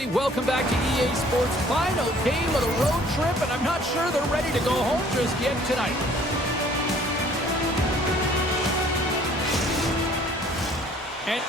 everybody. Welcome back to EA Sports' final game of the road trip, and I'm not sure they're ready to go home just yet tonight. And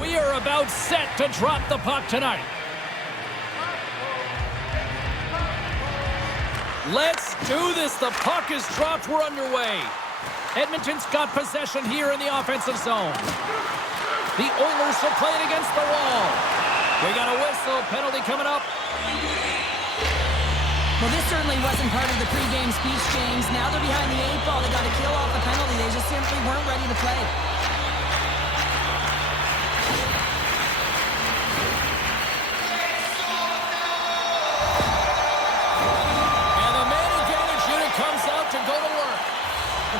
we are about set to drop the puck tonight. Let's do this. The puck is dropped. We're underway. Edmonton's got possession here in the offensive zone. The Oilers will play it against the wall. We got a whistle. Penalty coming up. Well, this certainly wasn't part of the pregame speech, James. Now they're behind the 8 ball. They got to kill off the penalty. They just simply weren't ready to play.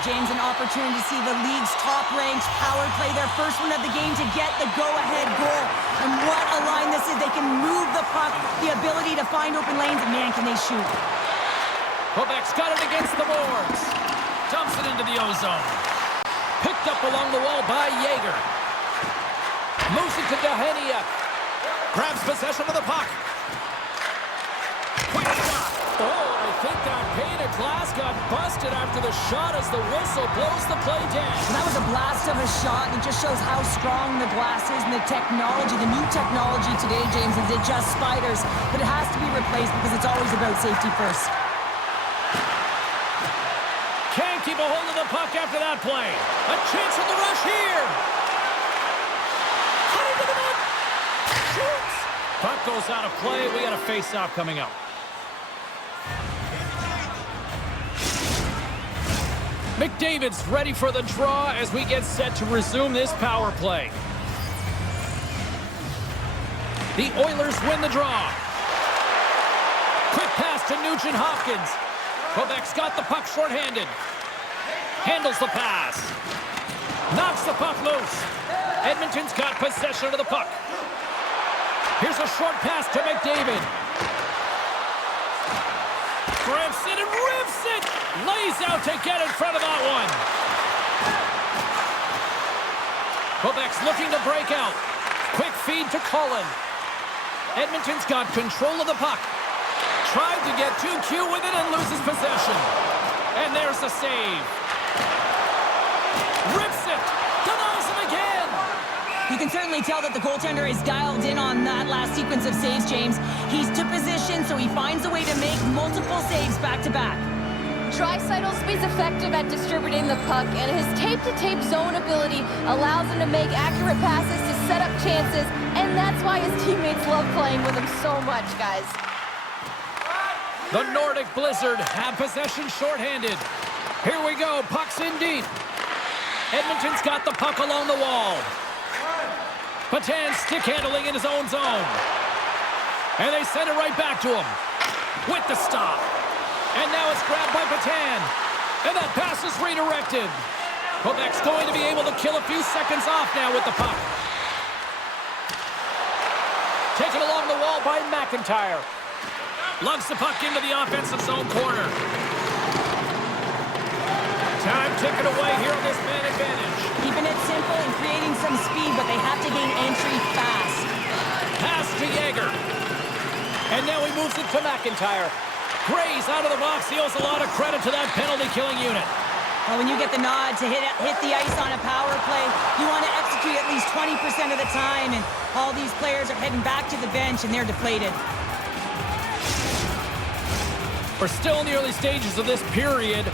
James, an opportunity to see the league's top-ranked power play their first one of the game to get the go-ahead goal. And what a line this is. They can move the puck, the ability to find open lanes, and man, can they shoot. Quebec's got it against the boards. Dumps it into the ozone. Picked up along the wall by Yeager. Moves it to Dahenia. Grabs possession of the puck. Quick shot. Oh, I think that pane of glass got busted after the shot as the whistle blows the play down. That was a blast of a shot, and it just shows how strong the glass is and the technology. The new technology today, James, is it just spiders, but it has to be replaced because it's always about safety first. Can't keep a hold of the puck after that play. A chance for the rush here. Cut into the net. Shoots. Puck goes out of play. We got a face-off coming up. McDavid's ready for the draw as we get set to resume this power play. The Oilers win the draw. Quick pass to Nugent-Hopkins. Quebec's got the puck shorthanded. Handles the pass. Knocks the puck loose. Edmonton's got possession of the puck. Here's a short pass to McDavid. Grips it and rips it. Lays out to get in front of that one. Quebec's looking to break out. Quick feed to Cullen. Edmonton's got control of the puck. Tried to get too cute with it and loses possession. And there's the save. Rips it. Denies him again. You can certainly tell that the goaltender is dialed in on that last sequence of saves, James. He's to position, so he finds a way to make multiple saves back-to-back. He's effective at distributing the puck, and his tape-to-tape zone ability allows him to make accurate passes to set up chances, and that's why his teammates love playing with him so much, guys. The Nordic Blizzard have possession shorthanded. Here we go, puck's in deep. Edmonton's got the puck along the wall. Patan stick handling in his own zone. And they send it right back to him. With the stop. And now it's grabbed by Patan. And that pass is redirected. Quebec's going to be able to kill a few seconds off now with the puck. Taken along the wall by McIntyre. Lugs the puck into the offensive zone corner. Time ticking away here on this man advantage. Keeping it simple and creating some speed, but they have to gain entry fast. Pass to Yager. And now he moves it to McIntyre. Gray's out of the box. He owes a lot of credit to that penalty-killing unit. Well, when you get the nod to hit the ice on a power play, you want to execute at least 20% of the time, and all these players are heading back to the bench, and they're deflated. We're still in the early stages of this period.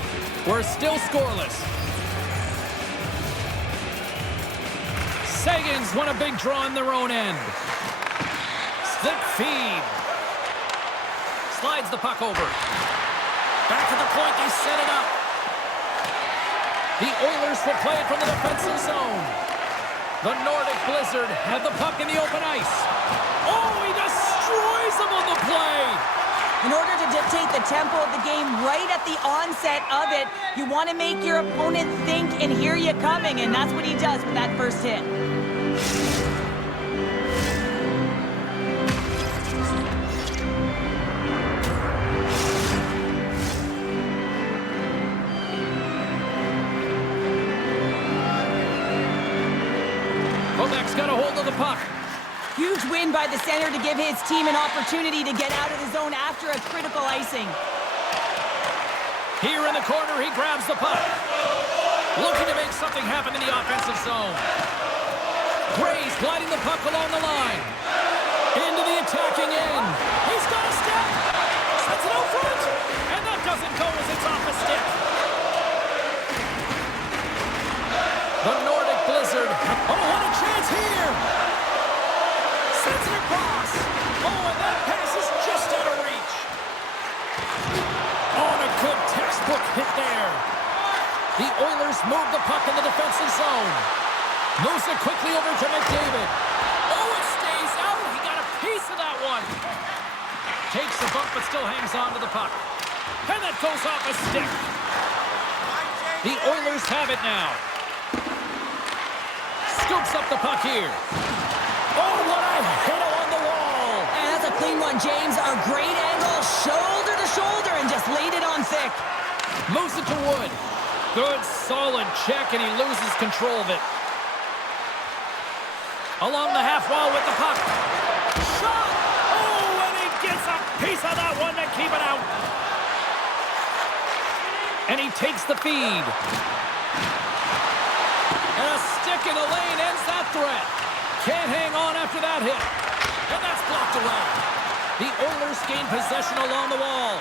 We're still scoreless. Sagan's won a big draw on their own end. Slip feed. Slides the puck over. Back to the point, they set it up. The Oilers will play it from the defensive zone. The Nordic Blizzard have the puck in the open ice. Oh, he destroys them on the play. In order to dictate the tempo of the game right at the onset of it, you want to make your opponent think and hear you coming, and that's what he does with that first hit. Quebec's got a hold of the puck. Huge win by the center to give his team an opportunity to get out of the zone after a critical icing. Here in the corner, he grabs the puck. Looking to make something happen in the offensive zone. Gray's gliding the puck along the line. Into the attacking end. He's got a step. Sets it out front. And that doesn't go as it's off the stick. The Nordic Blizzard. Oh, what a chance here. Sends it across. Oh, and that pass is just out of reach. Oh, and a good textbook hit there. The Oilers move the puck in the defensive zone. Moves it quickly over to McDavid. Oh, it stays out. He got a piece of that one. Takes the bump, but still hangs on to the puck. And that goes off a stick. The Oilers have it now. Scoops up the puck here. Oh, what a hit along the wall. And that's a clean one, James. A great angle, shoulder to shoulder, and just laid it on thick. Moves it to Wood. Good, solid check, and he loses control of it. Along the half wall with the puck. Shot! Oh, and he gets a piece of that one to keep it out. And he takes the feed. And a stick in the lane ends that threat. Can't hang on after that hit. And that's blocked away. The Oilers gain possession along the wall.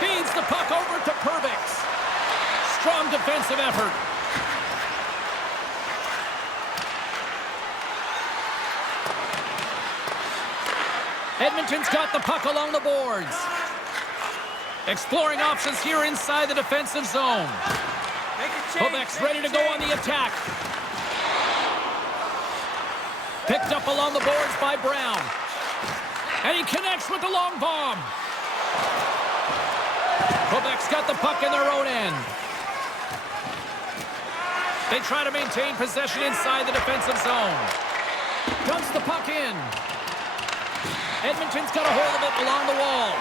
Feeds the puck over to Perbix. Strong defensive effort. Edmonton's got the puck along the boards. Exploring options here inside the defensive zone. Quebec's ready to go on the attack. Picked up along the boards by Brown. And he connects with the long bomb. Quebec's got the puck in their own end. They try to maintain possession inside the defensive zone. Dumps the puck in. Edmonton's got a hold of it along the wall.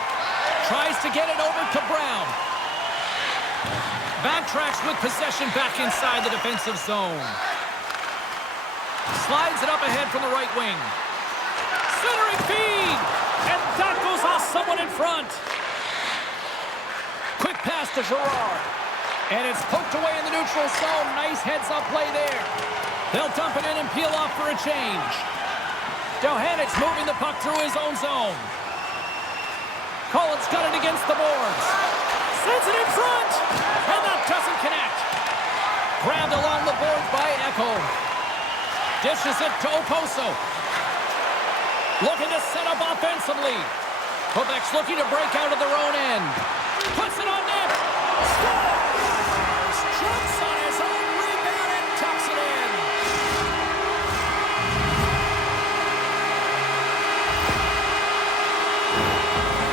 Tries to get it over to Brown. Backtracks with possession back inside the defensive zone. Slides it up ahead from the right wing. Centering feed! And that goes off someone in front. Quick pass to Girard. And it's poked away in the neutral zone. Nice heads-up play there. They'll dump it in and peel off for a change. Johanneck's moving the puck through his own zone. Collins got it against the boards. Sends it in front. And that doesn't connect. Grabbed along the boards by Echo. Dishes it to Oposo. Looking to set up offensively. Quebec's looking to break out of their own end. Puts it on net. Scores! Jumps on his own rebound and tucks it in.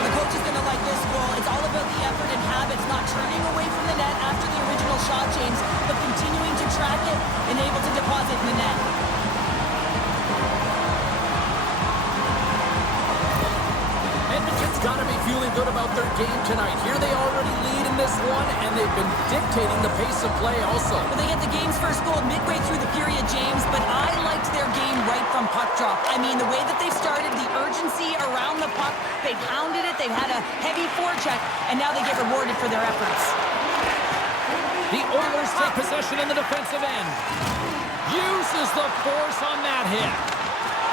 The coach is going to like this goal. It's all about the effort and habits, not turning away from the net after the original shot, James, but continuing to track it and able to deposit in the net. Edmonton's got to be feeling good about their game tonight. Here they already lead in this one, and they've been dictating the pace of play also. Well, they get the game's first goal midway through the period, James, but I liked their game right from puck drop. I mean, the way that they started, the urgency around the puck, they pounded it, they had a heavy forecheck, and now they get rewarded for their efforts. The Oilers take possession in the defensive end. Uses the force on that hit.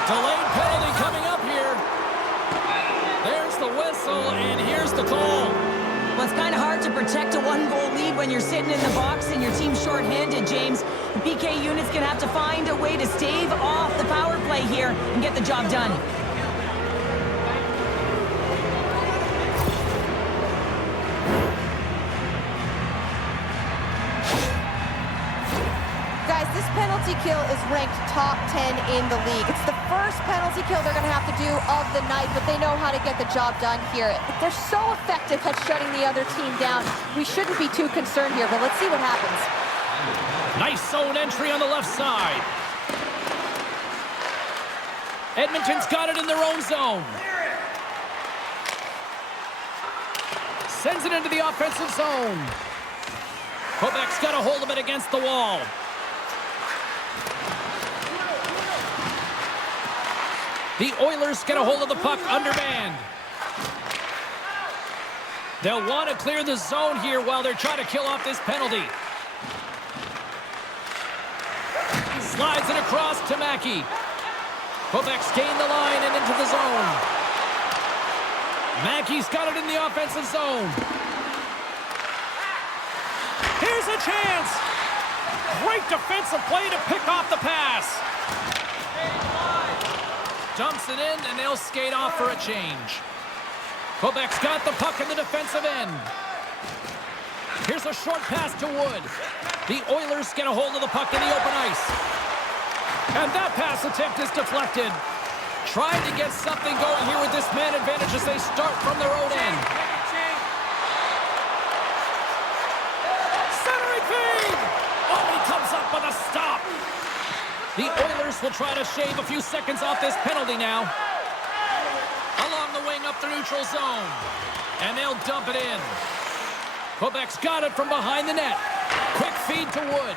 Delayed penalty coming up here. There's the whistle, and here's the call. Well, it's kind of hard to protect a one-goal lead when you're sitting in the box and your team's shorthanded, James. The PK unit's going to have to find a way to stave off the power play here and get the job done. Guys, this penalty kill is ranked top 10 in the league. It's the first penalty kill they're going to have to do of the night, but they know how to get the job done here. They're so effective at shutting the other team down. We shouldn't be too concerned here, but let's see what happens. Nice zone entry on the left side. Edmonton's got it in their own zone. Sends it into the offensive zone. Quebec's got a hold of it against the wall. The Oilers get a hold of the puck undermanned. They'll want to clear the zone here while they're trying to kill off this penalty. Slides it across to Mackey. Quebec's gained the line and into the zone. Mackey's got it in the offensive zone. Here's a chance. Great defensive play to pick off the pass. Dumps it in, and they'll skate off for a change. Quebec's got the puck in the defensive end. Here's a short pass to Wood. The Oilers get a hold of the puck in the open ice. And that pass attempt is deflected. Trying to get something going here with this man advantage as they start from their own end. Centering feed! Oh, he comes up with a stop. The Oilers will try to shave a few seconds off this penalty now. Along the wing up the neutral zone. And they'll dump it in. Quebec's got it from behind the net. Quick feed to Wood.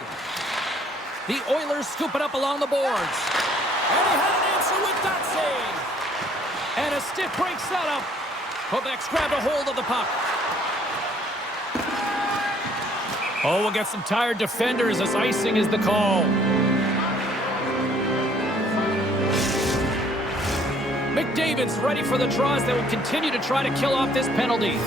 The Oilers scoop it up along the boards. And he had an answer with that save. And a stiff break setup. Quebec's grabbed a hold of the puck. Oh, we'll get some tired defenders as icing is the call. McDavid's ready for the draws that will continue to try to kill off this penalty.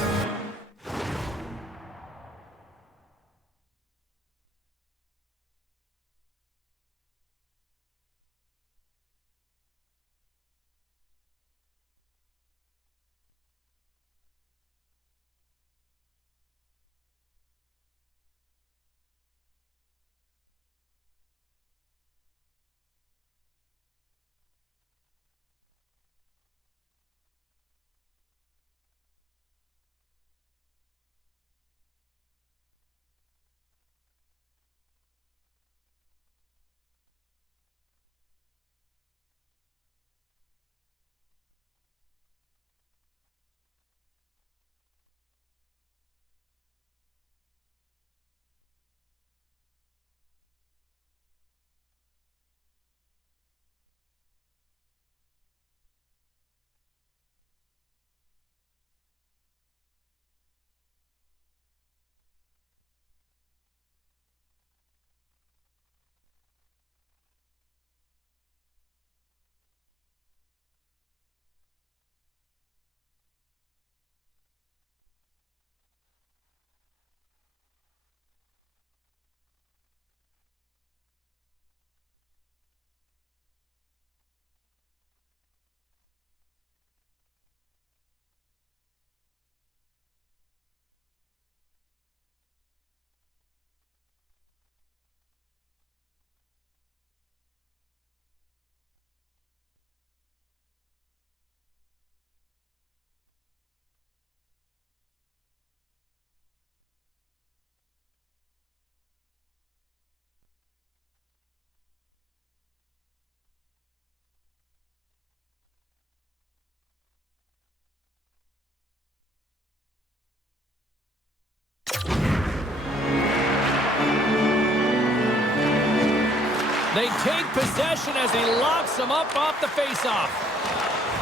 They take possession as he locks him up off the faceoff.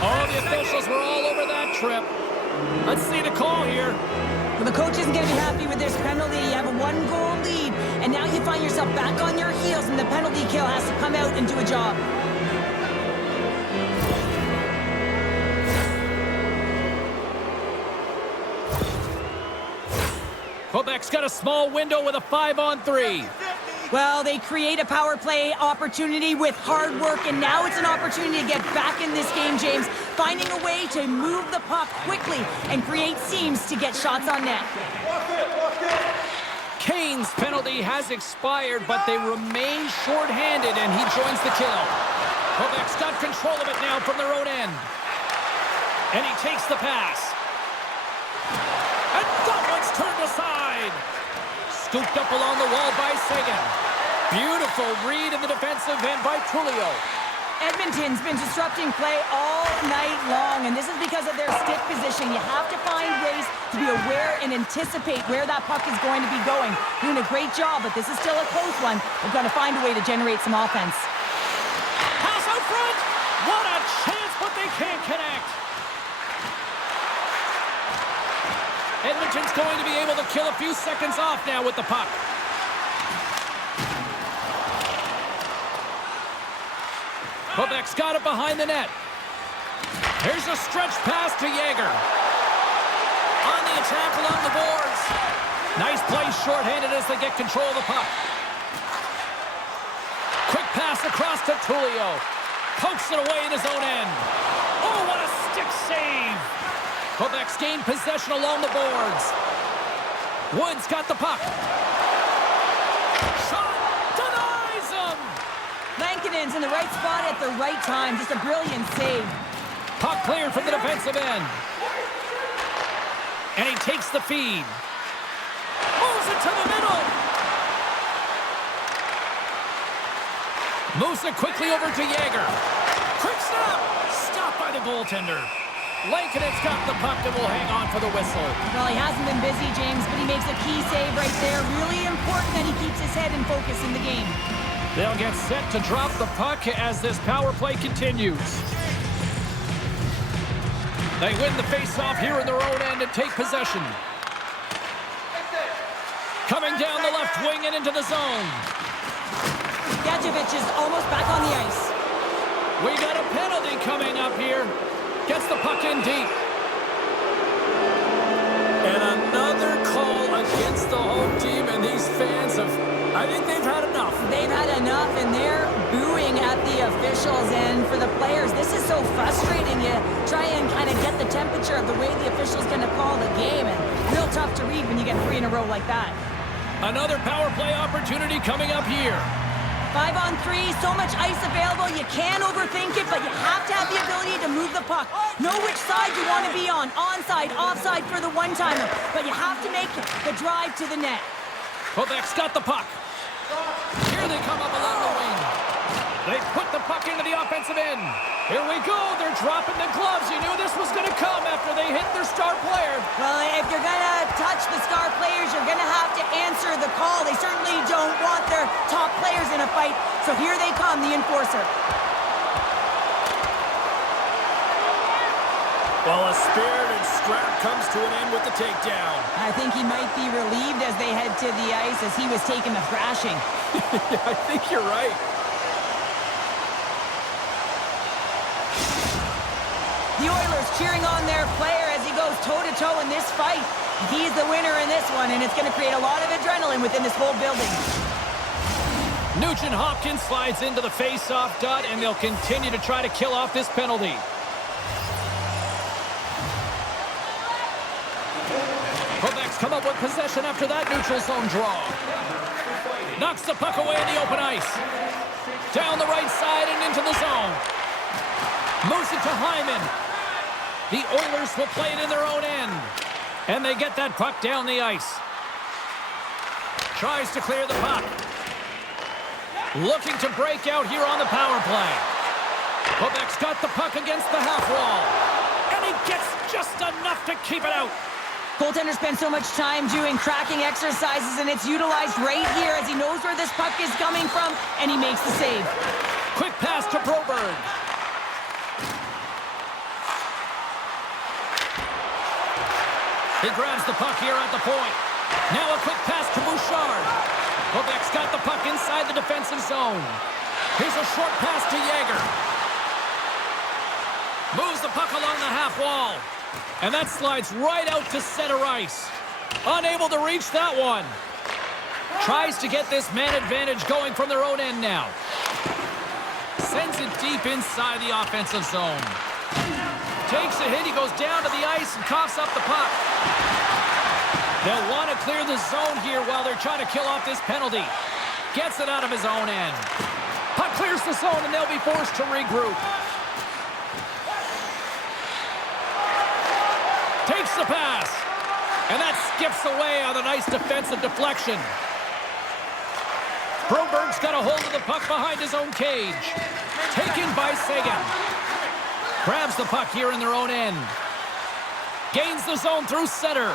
Oh, the officials were all over that trip. Let's see the call here. Well, the coach isn't going to be happy with this penalty. You have a 1-goal lead, and now you find yourself back on your heels, and the penalty kill has to come out and do a job. Quebec's got a small window with a 5-on-3. Well, they create a power play opportunity with hard work, and now it's an opportunity to get back in this game, James. Finding a way to move the puck quickly and create seams to get shots on net. Kane's penalty has expired, but they remain shorthanded, and he joins the kill. Quebec's got control of it now from their own end. And he takes the pass. And that one's turned aside. Scooped up along the wall by Saison. Beautiful read in the defensive end by Tulio. Edmonton's been disrupting play all night long, and this is because of their stick position. You have to find ways to be aware and anticipate where that puck is going to be going. Doing a great job, but this is still a close one. They've got to find a way to generate some offense. Pass out front. What a chance, but they can't connect. Edmonton's going to be able to kill a few seconds off now with the puck. Quebec's got it behind the net. Here's a stretch pass to Jaeger. On the attack along the boards. Nice play shorthanded as they get control of the puck. Quick pass across to Tulio. Pokes it away in his own end. Oh, what a stick save. Quebec's gained possession along the boards. Woods got the puck. Shot denies him. Lankinen's in the right spot at the right time. Just a brilliant save. Puck cleared from the defensive end. And he takes the feed. Moves it to the middle. Moves it quickly over to Jaeger. Quick snap. Stopped by the goaltender. Lankinen's got the puck and will hang on for the whistle. Well, he hasn't been busy, James, but he makes a key save right there. Really important that he keeps his head in focus in the game. They'll get set to drop the puck as this power play continues. They win the faceoff here in their own end and take possession. Coming down the left wing and into the zone. S.O.A.C.J.V is almost back on the ice. We got a penalty coming up here. Gets the puck in deep. And another call against the home team, and these fans I think they've had enough. They've had enough, and they're booing at the officials. And for the players, this is so frustrating. You try and kind of get the temperature of the way the official's going to call the game, and real tough to read when you get 3 in a row like that. Another power play opportunity coming up here. 5-on-3, so much ice available. You can't overthink it, but you have to have the ability to move the puck. Know which side you want to be on. Onside, offside for the one-timer. But you have to make the drive to the net. Quebec's got the puck. Here they come up along the wing. They put the puck into the offensive end. Here we go. They're dropping the gloves. You knew this was going to come after they hit their star player. Well, if you're going to touch the star players, you're going to have to answer the call. They certainly don't want their top players in a fight. So here they come, the enforcer. Well, a spirited scrap comes to an end with the takedown. I think he might be relieved as they head to the ice as he was taking the thrashing. Yeah, I think you're right. The Oilers cheering on their player as he goes toe-to-toe in this fight. He's the winner in this one, and it's going to create a lot of adrenaline within this whole building. Nugent Hopkins slides into the face-off dot, and they'll continue to try to kill off this penalty. Quebec's come up with possession after that neutral zone draw. Knocks the puck away in the open ice. Down the right side and into the zone. Moves it to Hyman. The Oilers will play it in their own end. And they get that puck down the ice. Tries to clear the puck. Looking to break out here on the power play. Quebec's got the puck against the half wall. And he gets just enough to keep it out. Goaltender spends so much time doing cracking exercises, and it's utilized right here as he knows where this puck is coming from, and he makes the save. Quick pass to Broberg. He grabs the puck here at the point. Now a quick pass to Bouchard. Quebec's got the puck inside the defensive zone. Here's a short pass to Yager. Moves the puck along the half wall. And that slides right out to center ice. Unable to reach that one. Tries to get this man advantage going from their own end now. Sends it deep inside the offensive zone. Takes a hit, he goes down to the ice and coughs up the puck. They'll want to clear the zone here while they're trying to kill off this penalty. Gets it out of his own end. Puck clears the zone and they'll be forced to regroup. Takes the pass. And that skips away on a nice defensive deflection. Broberg's got a hold of the puck behind his own cage. Taken by Saison. Grabs the puck here in their own end. Gains the zone through center.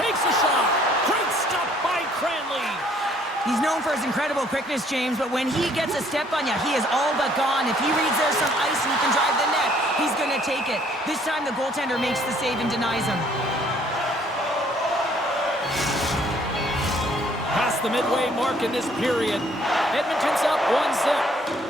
Takes a shot. Great stop by Cranley. He's known for his incredible quickness, James, but when he gets a step on you, he is all but gone. If he reads there's some ice and he can drive the net, he's going to take it. This time the goaltender makes the save and denies him. Past the midway mark in this period. Edmonton's up 1-0.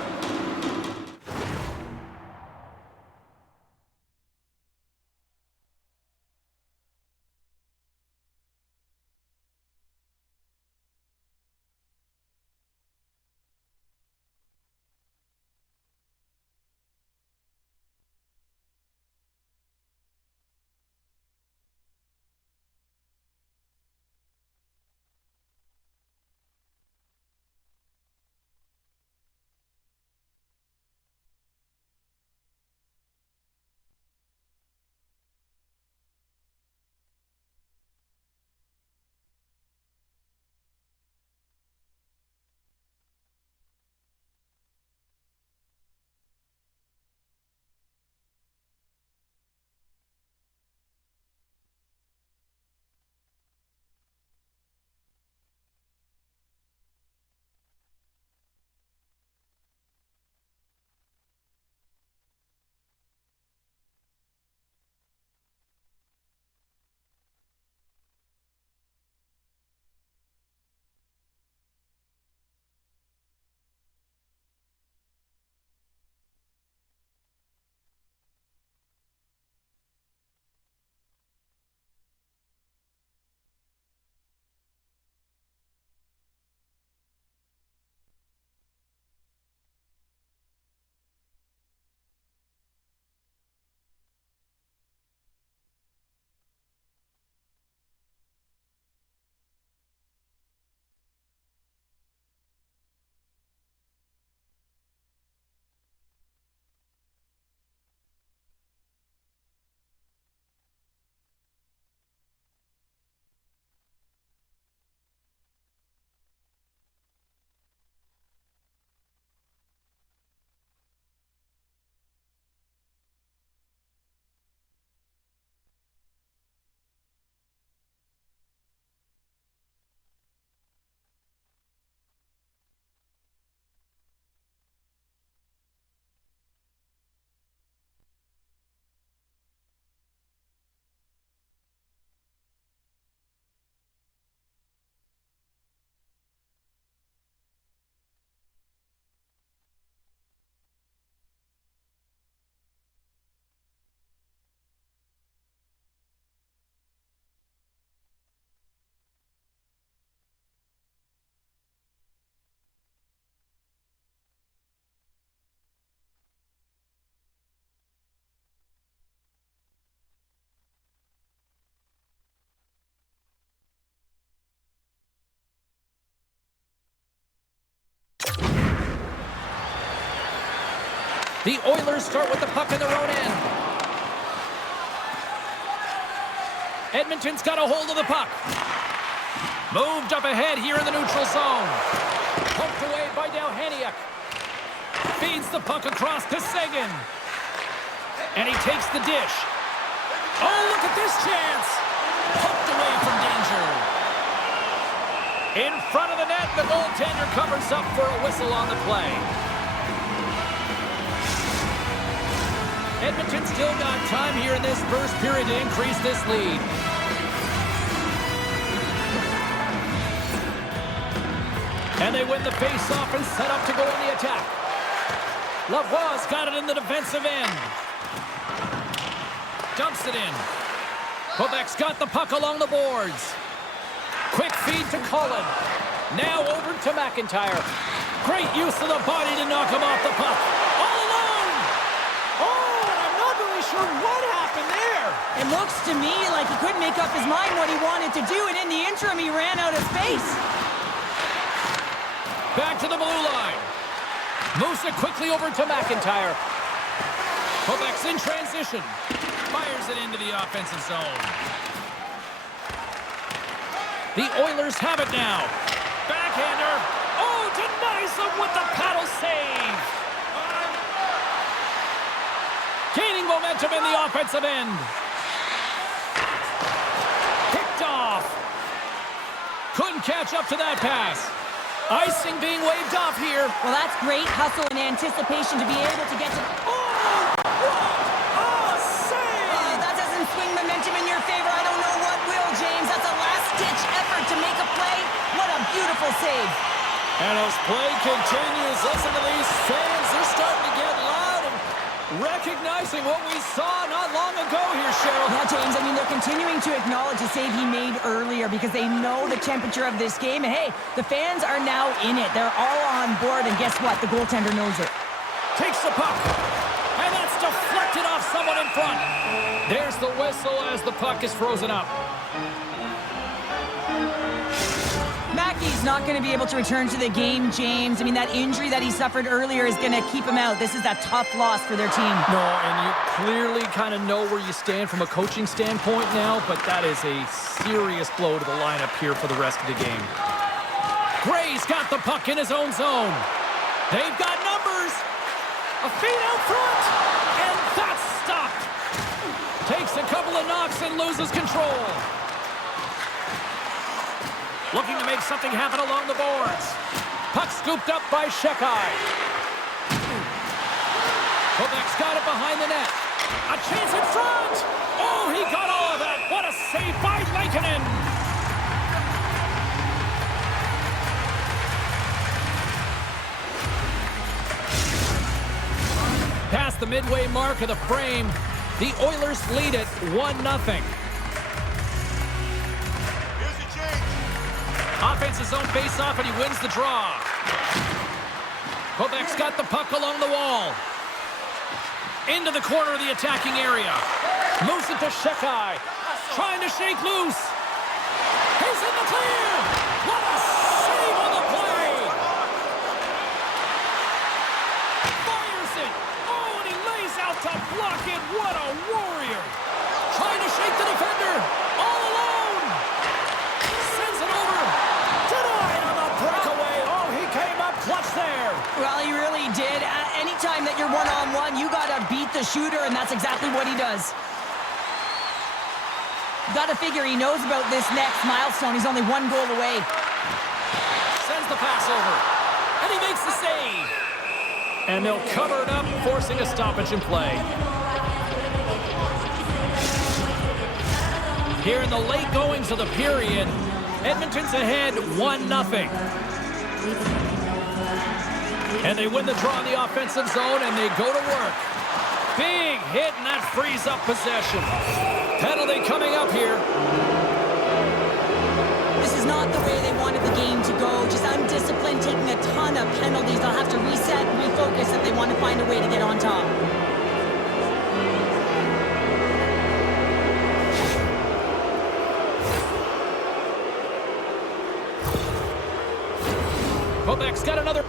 The Oilers start with the puck in their own end. Edmonton's got a hold of the puck. Moved up ahead here in the neutral zone. Poked away by Dalhaniuk. Feeds the puck across to Sagan. And he takes the dish. Oh, look at this chance. Poked away from danger. In front of the net, the goaltender covers up for a whistle on the play. Edmonton still got time here in this first period to increase this lead. And they win the face-off and set up to go on the attack. Lavoie's got it in the defensive end. Dumps it in. Quebec's got the puck along the boards. Quick feed to Cullen. Now over to McIntyre. Great use of the body to knock him off the puck. All alone! Oh, and I'm not really sure what happened there. It looks to me like he couldn't make up his mind what he wanted to do, and in the interim, he ran out of space. Back to the blue line. Moves it quickly over to McIntyre. Quebec's in transition. Fires it into the offensive zone. The Oilers have it now. Backhander. Oh, denies him with the paddle save. Gaining momentum in the offensive end. Picked off. Couldn't catch up to that pass. Icing being waved off here. Well, that's great hustle and anticipation to be able to get to... Oh! Oh, save! That doesn't swing momentum in your favor. I don't know what will, James. That's a last-ditch effort to make a play. What a beautiful save. And as play continues, listen to these fans. They're starting to get loud and recognizing what we saw not long ago here, Cheryl. Yeah, James, I mean, they're continuing to acknowledge the save he made earlier because they know the temperature of this game. And, hey, the fans are now in it. They're all on board, and guess what? The goaltender knows it. Takes the puck, and that's deflected off someone in front. There's the whistle as the puck is frozen up. Mackey's not going to be able to return to the game, James. I mean, that injury that he suffered earlier is going to keep him out. This is a tough loss for their team. No, and you clearly kind of know where you stand from a coaching standpoint now, but that is a serious blow to the lineup here for the rest of the game. Gray's got the puck in his own zone. They've got numbers. A feed out front, and that's stopped. Takes a couple of knocks and loses control. Looking to make something happen along the boards. Puck scooped up by S.O.A.C.J.V. Quebec's got it behind the net. A chance in front. Oh, he got all of that. What a save by Lankinen. Past the midway mark of the frame, the Oilers lead it 1-0. Offensive zone face-off, and he wins the draw. Quebec's got the puck along the wall. Into the corner of the attacking area. Moves it to S.O.A.C.J.V. Trying to shake loose. He's in the clear. What a save on the play. Fires it. Oh, and he lays out to block it. What a warrior. Trying to shake the defender. All alone. Sends it over. Denied on the breakaway. Oh, he came up clutch there. Well, he really did. Anytime that you're one-on-one, you got to beat the shooter, and that's exactly what he does. Got to figure he knows about this next milestone. He's only one goal away. Sends the pass over, and he makes the save. And they'll cover it up, forcing a stoppage in play. Here in the late goings of the period, Edmonton's ahead 1-0. And they win the draw in the offensive zone, and they go to work. Big hit, and that frees up possession. Penalty coming up here. This is not the way they wanted the game to go. Just undisciplined, taking a ton of penalties. They'll have to reset and refocus if they want to find a way to get on top. Quebec's got another...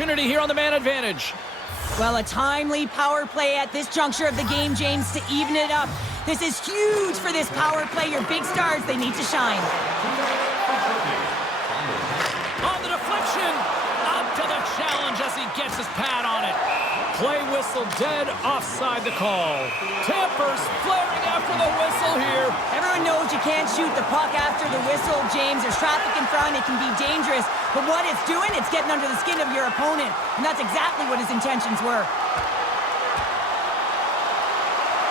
opportunity here on the man advantage. Well, a timely power play at this juncture of the game, James, to even it up. This is huge for this power play. Your big stars, they need to shine. On the deflection, up to the challenge as he gets his pad on it. Play whistle dead, offside the call. Tampers flaring after the whistle here. Everyone knows you can't shoot the puck after the whistle, James. There's traffic in front, it can be dangerous. But what it's doing, it's getting under the skin of your opponent. And that's exactly what his intentions were.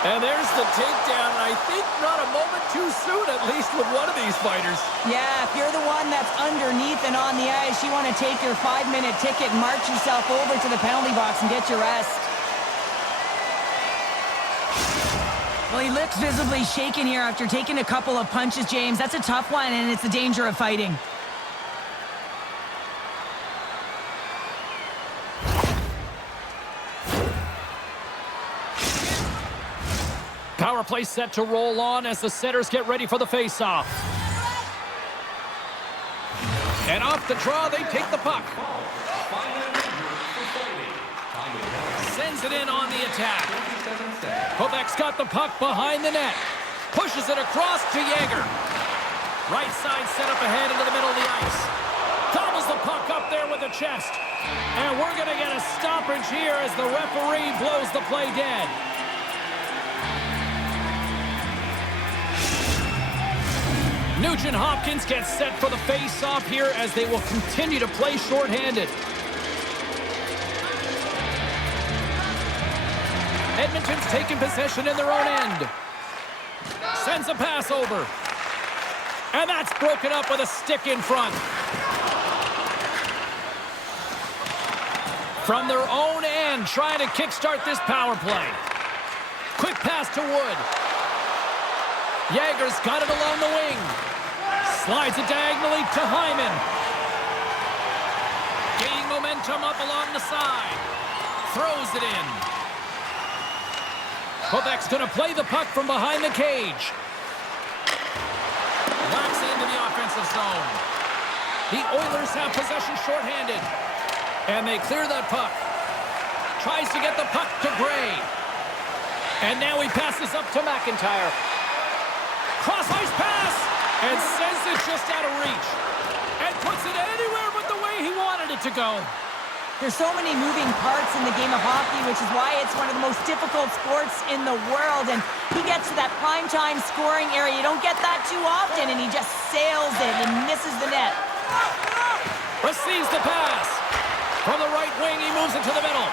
And there's the takedown, and I think not a moment too soon, at least with one of these fighters. Yeah, if you're the one that's underneath and on the ice, you want to take your 5-minute ticket and march yourself over to the penalty box and get your rest. Well, he looks visibly shaken here after taking a couple of punches, James. That's a tough one, and it's the danger of fighting. Power play set to roll on as the setters get ready for the face-off. And off the draw, they take the puck. Sends it in on the attack. Quebec's got the puck behind the net. Pushes it across to Jaeger. Right side set up ahead into the middle of the ice. Gobbles the puck up there with the chest. And we're going to get a stoppage here as the referee blows the play dead. Nugent Hopkins gets set for the face-off here as they will continue to play shorthanded. Edmonton's taking possession in their own end. Sends a pass over. And that's broken up with a stick in front. From their own end, trying to kickstart this power play. Quick pass to Wood. Jaeger's got it along the wing. Slides it diagonally to Hyman. Gaining momentum up along the side. Throws it in. Quebec's going to play the puck from behind the cage. Whacks it into the offensive zone. The Oilers have possession shorthanded. And they clear that puck. Tries to get the puck to Gray. And now he passes up to McIntyre. Cross-ice pass! And sends it just out of reach. And puts it anywhere but the way he wanted it to go. There's so many moving parts in the game of hockey, which is why it's one of the most difficult sports in the world. And he gets to that primetime scoring area. You don't get that too often, and he just sails it and misses the net. Receives the pass. From the right wing, he moves it to the middle.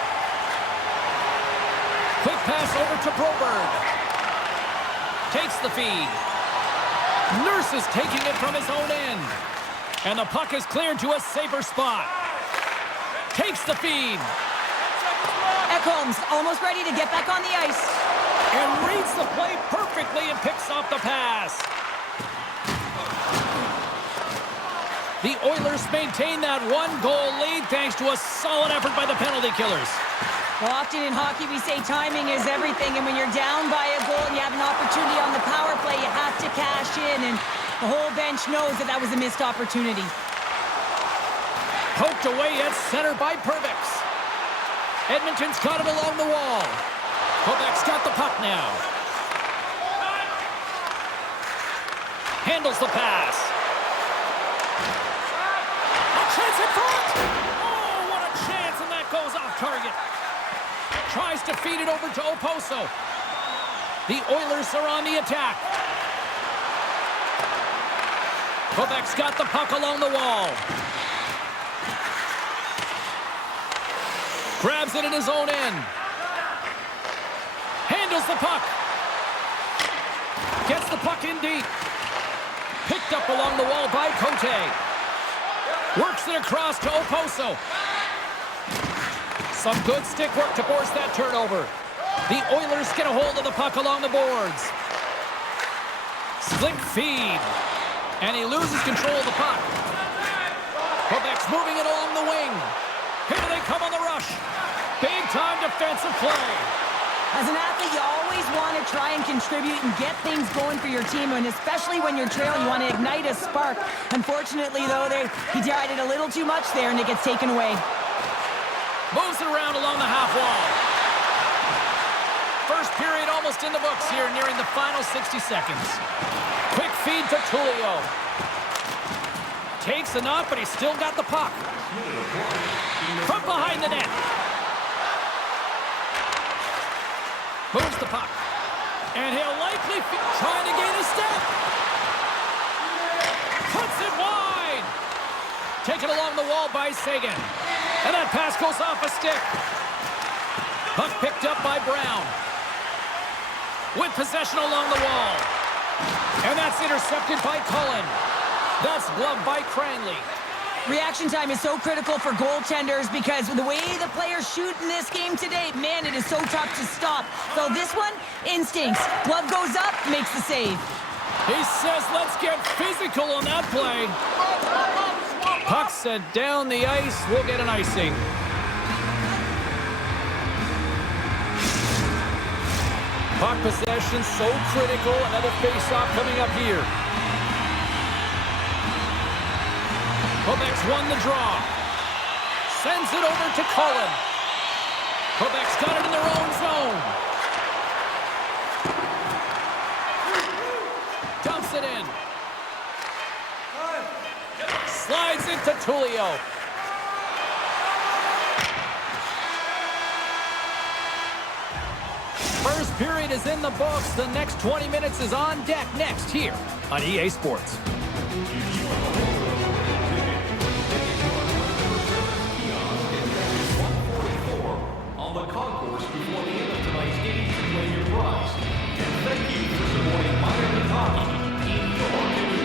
Quick pass over to Broberg. Takes the feed. Nurse is taking it from his own end. And the puck is cleared to a safer spot. Takes the feed. Ekholm's almost ready to get back on the ice. And reads the play perfectly and picks off the pass. The Oilers maintain that one-goal lead thanks to a solid effort by the penalty killers. Well, often in hockey we say timing is everything, and when you're down by a goal and you have an opportunity on the power play, you have to cash in, and the whole bench knows that that was a missed opportunity. Poked away at center by Perbix. Edmonton's got it along the wall. Quebec's got the puck now. Handles the pass. A chance in front! Oh, what a chance, and that goes off target. Tries to feed it over to Oposo. The Oilers are on the attack. Quebec's got the puck along the wall. Grabs it in his own end. Handles the puck. Gets the puck in deep. Picked up along the wall by Cote. Works it across to Oposo. Some good stick work to force that turnover. The Oilers get a hold of the puck along the boards. Slick feed. And he loses control of the puck. Quebec's moving it along the wing. Here they come on the rush. Big-time defensive play. As an athlete, you always want to try and contribute and get things going for your team, and especially when you're trailing, you want to ignite a spark. Unfortunately, though, he tried it a little too much there, and it gets taken away. Moves it around along the half wall. First period almost in the books here, nearing the final 60 seconds. Quick feed to Tulio. Takes a knock, but he's still got the puck. From behind the net. Moves the puck. And he'll likely be trying to gain a step. Puts it wide. Taken along the wall by Sagan. And that pass goes off a stick. Puck picked up by Brown. With possession along the wall. And that's intercepted by Cullen. That's gloved by Cranley. Reaction time is so critical for goaltenders because the way the players shoot in this game today, man, it is so tough to stop. So this one, instincts. Glove goes up, makes the save. He says, let's get physical on that play. Puck sent down the ice. We'll get an icing. Puck possession so critical. Another face-off coming up here. Quebec's won the draw. Sends it over to Cullen. Quebec's got it in their own zone. Dumps it in. Slides it to Tulio. First period is in the books. The next 20 minutes is on deck next here on EA Sports. On the concourse before the end of tonight's game to win your prize. And thank you for supporting minor league hockey in your community.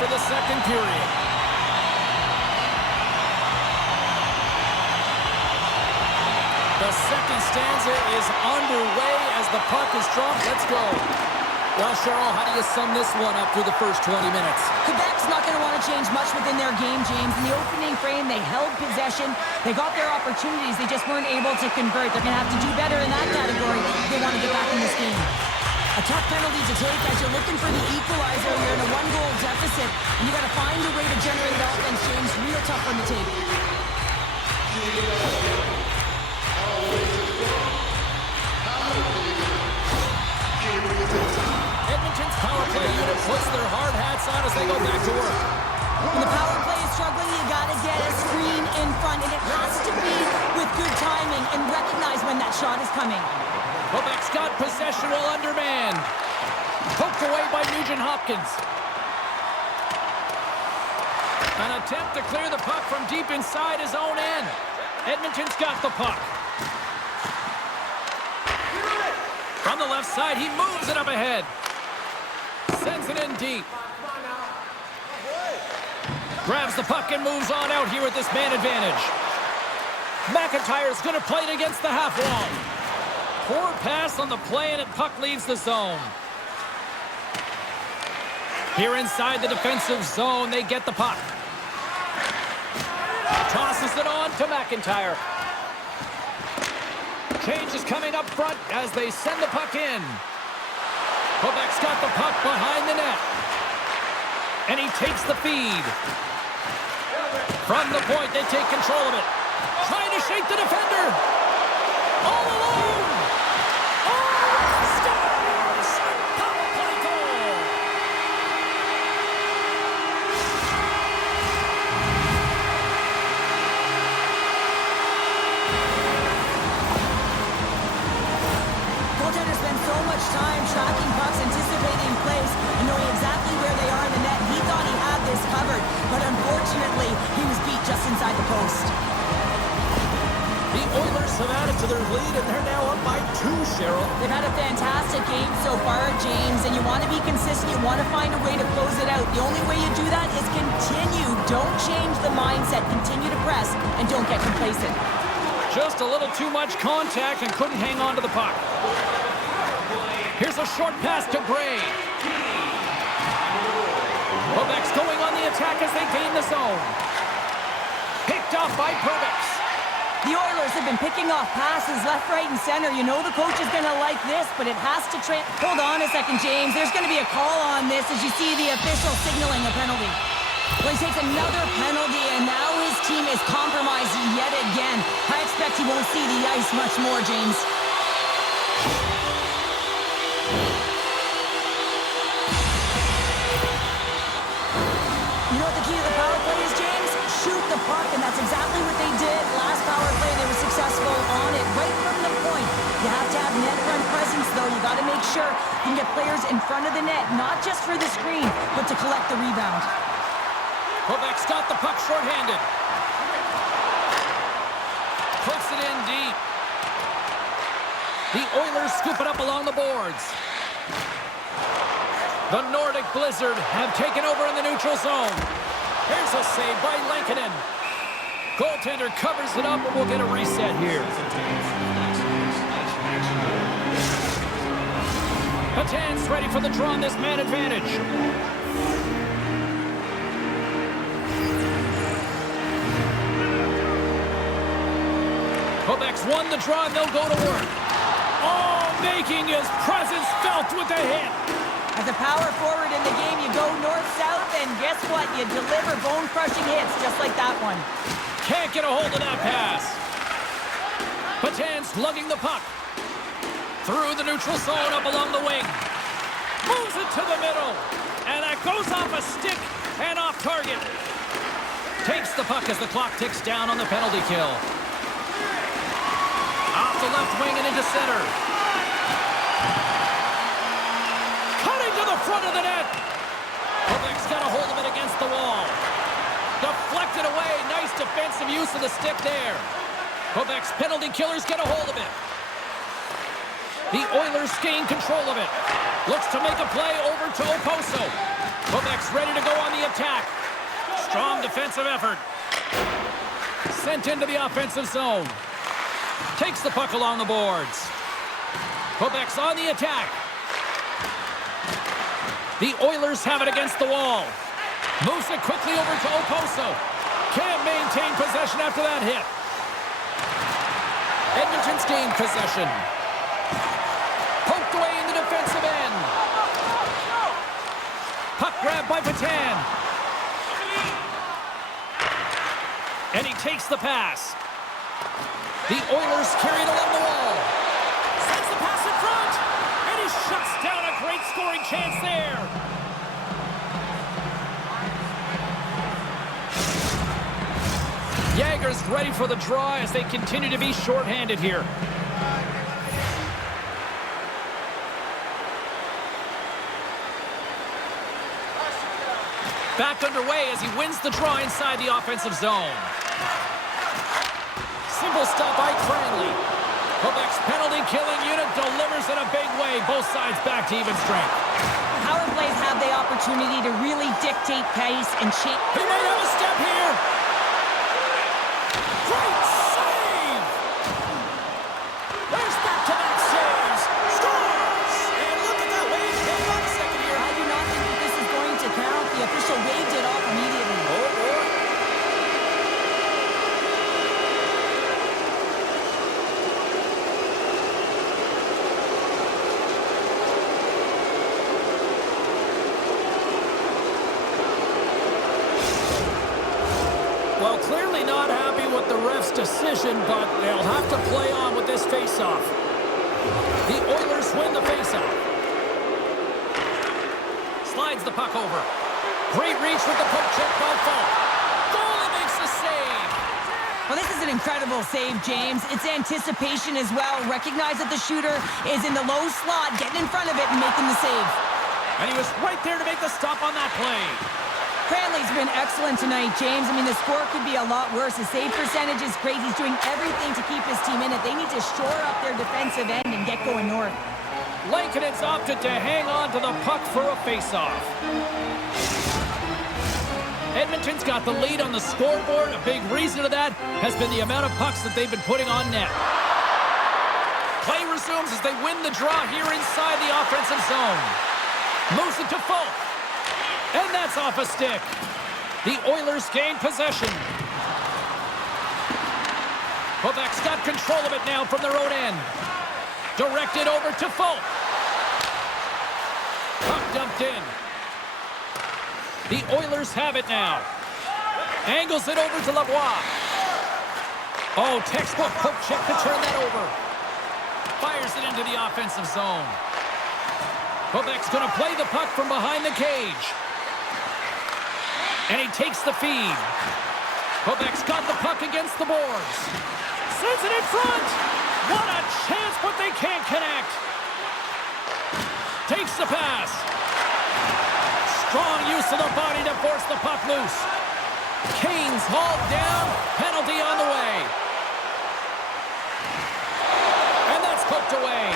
for the second period. The second stanza is underway as the puck is dropped. Let's go. Well, Cheryl, how do you sum this one up through the first 20 minutes? Quebec's not going to want to change much within their game, James. In the opening frame, they held possession. They got their opportunities. They just weren't able to convert. They're going to have to do better in that category if they want to get back in this game. A tough penalty to take as you're looking for the equalizer. You're in a one-goal deficit, and you got to find a way to generate offense, James. Real tough one to take. Edmonton's power play unit puts their hard hats on as they go back to work. When the power play is struggling, you got to get a screen in front, and it has to be with good timing and recognize when that shot is coming. Quebec's got possession while undermanned. Poked away by Nugent-Hopkins. An attempt to clear the puck from deep inside his own end. Edmonton's got the puck. From the left side, he moves it up ahead. Sends it in deep. Grabs the puck and moves on out here with this man advantage. McIntyre's going to play it against the half wall. Poor pass on the play, and the puck leaves the zone. Here inside the defensive zone, they get the puck. Tosses it on to McIntyre. Change is coming up front as they send the puck in. Quebec's got the puck behind the net. And he takes the feed. From the point, they take control of it. Trying to shake the defender. All alone. Scores! Power play goal! Goaltenders spend so much time tracking pucks, anticipating plays, and knowing exactly where they are in the net. He thought he had this covered, but unfortunately, he was beat just inside the post. The Oilers have added to their lead, and they're now up by 2, Cheryl. They've had a fantastic game so far, James, and you want to be consistent. You want to find a way to close it out. The only way you do that is continue. Don't change the mindset. Continue to press, and don't get complacent. Just a little too much contact and couldn't hang on to the puck. Here's a short pass to Gray. Quebec's going on the attack as they gain the zone. Picked off by Perbix. The Oilers have been picking off passes left, right, and center. You know the coach is going to like this, but it has to hold on a second, James. There's going to be a call on this as you see the official signaling a penalty. Well, he takes another penalty, and now his team is compromised yet again. I expect he won't see the ice much more, James. You know what the key to the power play is, James? Shoot the puck, and that's exactly what they did last power play. They were successful on it right from the point. You have to have net front presence, though. You got to make sure you can get players in front of the net, not just for the screen, but to collect the rebound. Quebec's got the puck shorthanded. Puts it in deep. The Oilers scoop it up along the boards. The Nordic Blizzard have taken over in the neutral zone. Here's a save by Lankinen. Goaltender covers it up, and we'll get a reset here. Patan's ready for the draw on this man advantage. Quebec's won the draw, and they'll go to work. Oh, making his presence felt with the hit. As a power forward in the game, you go north-south, and guess what? You deliver bone-crushing hits just like that one. Can't get a hold of that pass. Patan's lugging the puck. Through the neutral zone, up along the wing. Moves it to the middle. And that goes off a stick and off target. Takes the puck as the clock ticks down on the penalty kill. Off the left wing and into center. Cutting to the front of the net. Quebec's got a hold of it against the wall. Deflected away. Nice defensive use of the stick there. Quebec's penalty killers get a hold of it. The Oilers gain control of it. Looks to make a play over to Oposo. Quebec's ready to go on the attack. Strong defensive effort. Sent into the offensive zone. Takes the puck along the boards. Quebec's on the attack. The Oilers have it against the wall. Moves it quickly over to Oposo. Can't maintain possession after that hit. Edmonton's gained possession. Poked away in the defensive end. Puck grab by Patan. And he takes the pass. The Oilers carry it along the wall. Sends the pass in front. And he shuts down a great scoring chance there. Jagger's ready for the draw as they continue to be shorthanded here. Back underway as he wins the draw inside the offensive zone. Simple stop by Cranley. Quebec's penalty-killing unit delivers in a big way. Both sides back to even strength. Power plays have the opportunity to really dictate pace and change. He might have a step here. Great save! There's back-to-back saves. Scores! And look at that wave. Hang on a second here. I do not think that this is going to count. The official waved it off immediately. Oh, boy. Well, clearly not happy with the ref's decision, but they'll have to play on with this faceoff. The Oilers win the faceoff. Slides the puck over. Great reach with the poke check by Falk. Goalie makes the save. Well, this is an incredible save, James. It's anticipation as well. Recognize that the shooter is in the low slot, getting in front of it and making the save. And he was right there to make the stop on that play. Cranley's been excellent tonight, James. I mean, the score could be a lot worse. His save percentage is great. He's doing everything to keep his team in it. They need to shore up their defensive end and get going north. Lankinen's opted to hang on to the puck for a faceoff. Edmonton's got the lead on the scoreboard. A big reason of that has been the amount of pucks that they've been putting on net. Play resumes as they win the draw here inside the offensive zone. Moves it to Falk. And that's off a stick. The Oilers gain possession. Quebec's got control of it now from their own end. Directed over to Falk. Puck dumped in. The Oilers have it now. Angles it over to Lavoie. Oh, textbook poke check to turn that over. Fires it into the offensive zone. Quebec's going to play the puck from behind the cage. And he takes the feed. Quebec's got the puck against the boards. Sends it in front. What a chance, but they can't connect. Takes the pass. Strong use of the body to force the puck loose. Kane's hauled down. Penalty on the way. And that's poked away.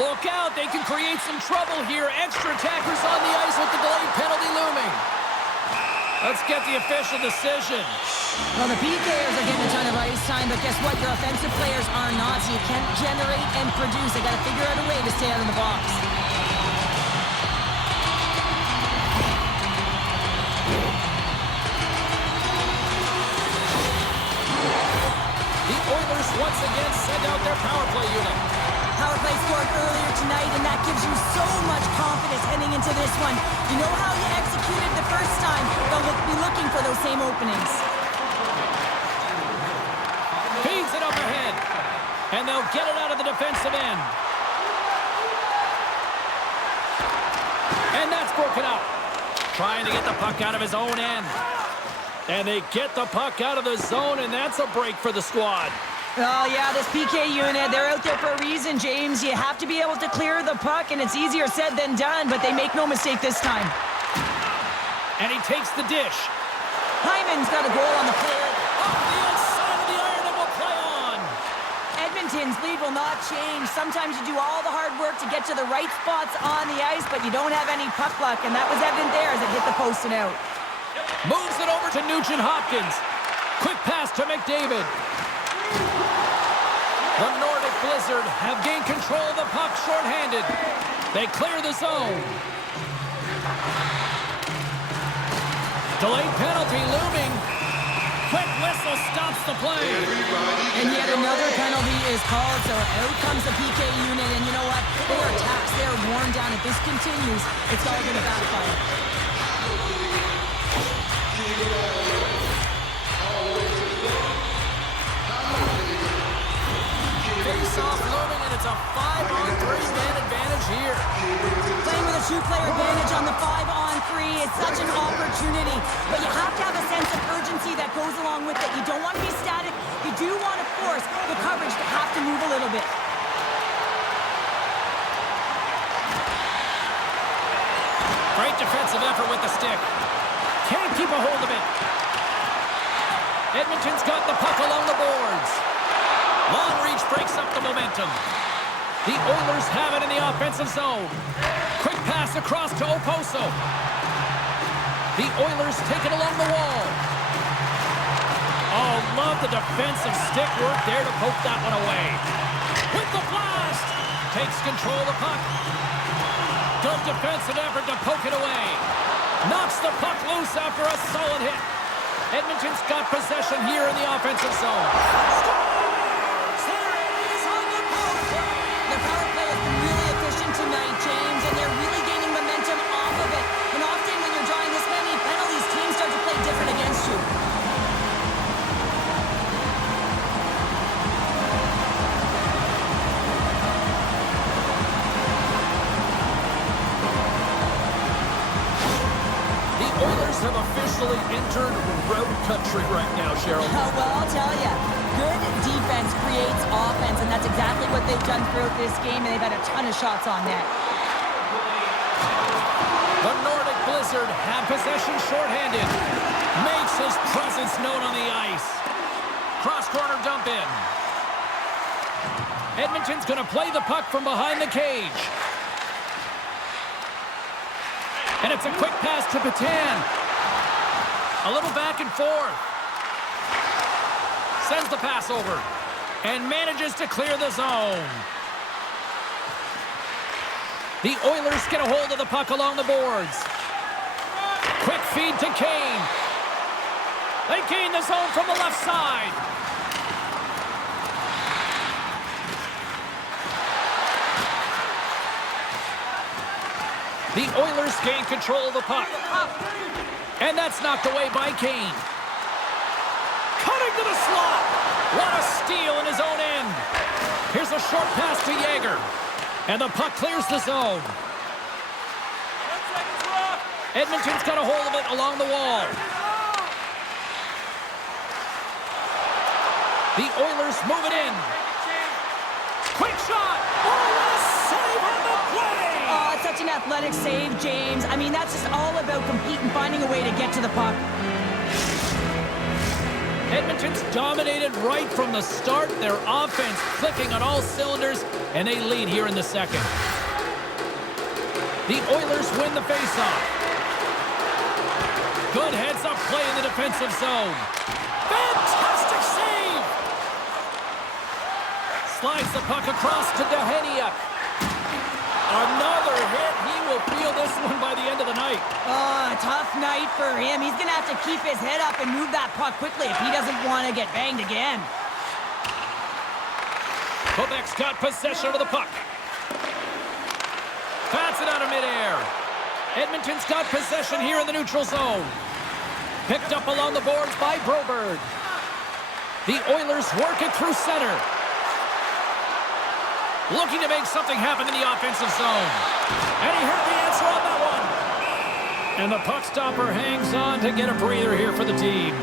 Look out, they can create some trouble here. Extra attackers on the ice with the delayed penalty looming. Let's get the official decision. Well, the PKers are getting a ton of ice time, but guess what? Your offensive players are not, so you can't generate and produce. They got to figure out a way to stay out of the box. The Oilers once again send out their power play unit. Power play scored earlier tonight, and that gives you so much confidence heading into this one. You know how you executed the first time. They'll be looking for those same openings. Feeds it up ahead, and they'll get it out of the defensive end. And that's broken up. Trying to get the puck out of his own end. And they get the puck out of the zone, and that's a break for the squad. Oh, yeah, this PK unit, they're out there for a reason, James. You have to be able to clear the puck, and it's easier said than done, but they make no mistake this time. And he takes the dish. Hyman's got a goal on the play. Off the outside of the iron and will play on. Edmonton Edmonton's lead will not change. Sometimes you do all the hard work to get to the right spots on the ice, but you don't have any puck luck, and that was evident there as it hit the post and out. Moves it over to Nugent-Hopkins. Quick pass to McDavid. The Nordic Blizzard have gained control of the puck shorthanded. They clear the zone. Delayed penalty looming. Quick whistle stops the play. And yet another penalty is called, so out comes the PK unit, and you know what? They are taxed, they are worn down. If this continues, it's all going to backfire. Face-off looming, and it's a 5-on-3 man advantage here. Playing with a two-player advantage on the 5-on-3 is such an opportunity, but you have to have a sense of urgency that goes along with it. You don't want to be static. You do want to force the coverage to have to move a little bit. Great defensive effort with the stick. Can't keep a hold of it. Edmonton's got the puck along the boards. Long reach breaks up the momentum. The Oilers have it in the offensive zone. Quick pass across to Oposo. The Oilers take it along the wall. Oh, love the defensive stick work there to poke that one away. With the blast! Takes control of the puck. Good defensive effort to poke it away. Knocks the puck loose after a solid hit. Edmonton's got possession here in the offensive zone. Their power play has been really efficient tonight, James, and they're really gaining momentum off of it. And often when you're drawing this many penalties, teams start to play different against you. The Oilers have officially entered road country right now, Cheryl. Well, I'll tell you, good defense creates offense, and that's exactly what they've done throughout this game, and they've had a ton of shots on net. The Nordic Blizzard have possession shorthanded. Makes his presence known on the ice. Cross-corner dump in. Edmonton's going to play the puck from behind the cage. And it's a quick pass to Patan. A little back and forth. Sends the pass over. And manages to clear the zone. The Oilers get a hold of the puck along the boards. Quick feed to Kane. They gain the zone from the left side. The Oilers gain control of the puck. And that's knocked away by Kane. Cutting to the slot. What a steal in his own end. Here's a short pass to Yager. And the puck clears the zone. Edmonton's got a hold of it along the wall. The Oilers move it in. Quick shot. Oh, what a save on the play. Oh, it's such an athletic save, James. I mean, that's just all about competing, finding a way to get to the puck. Edmonton's dominated right from the start. Their offense clicking on all cylinders, and they lead here in the second. The Oilers win the faceoff. Good heads-up play in the defensive zone. Fantastic save! Slides the puck across to Deheniuk. Another hit. He will feel this one by the end of the night. Oh, a tough night for him. He's going to have to keep his head up and move that puck quickly if he doesn't want to get banged again. Quebec's got possession of the puck. Pats it out of midair. Edmonton's got possession here in the neutral zone. Picked up along the boards by Broberg. The Oilers work it through center. Looking to make something happen in the offensive zone. And he heard the answer on that one. And the puck stopper hangs on to get a breather here for the team.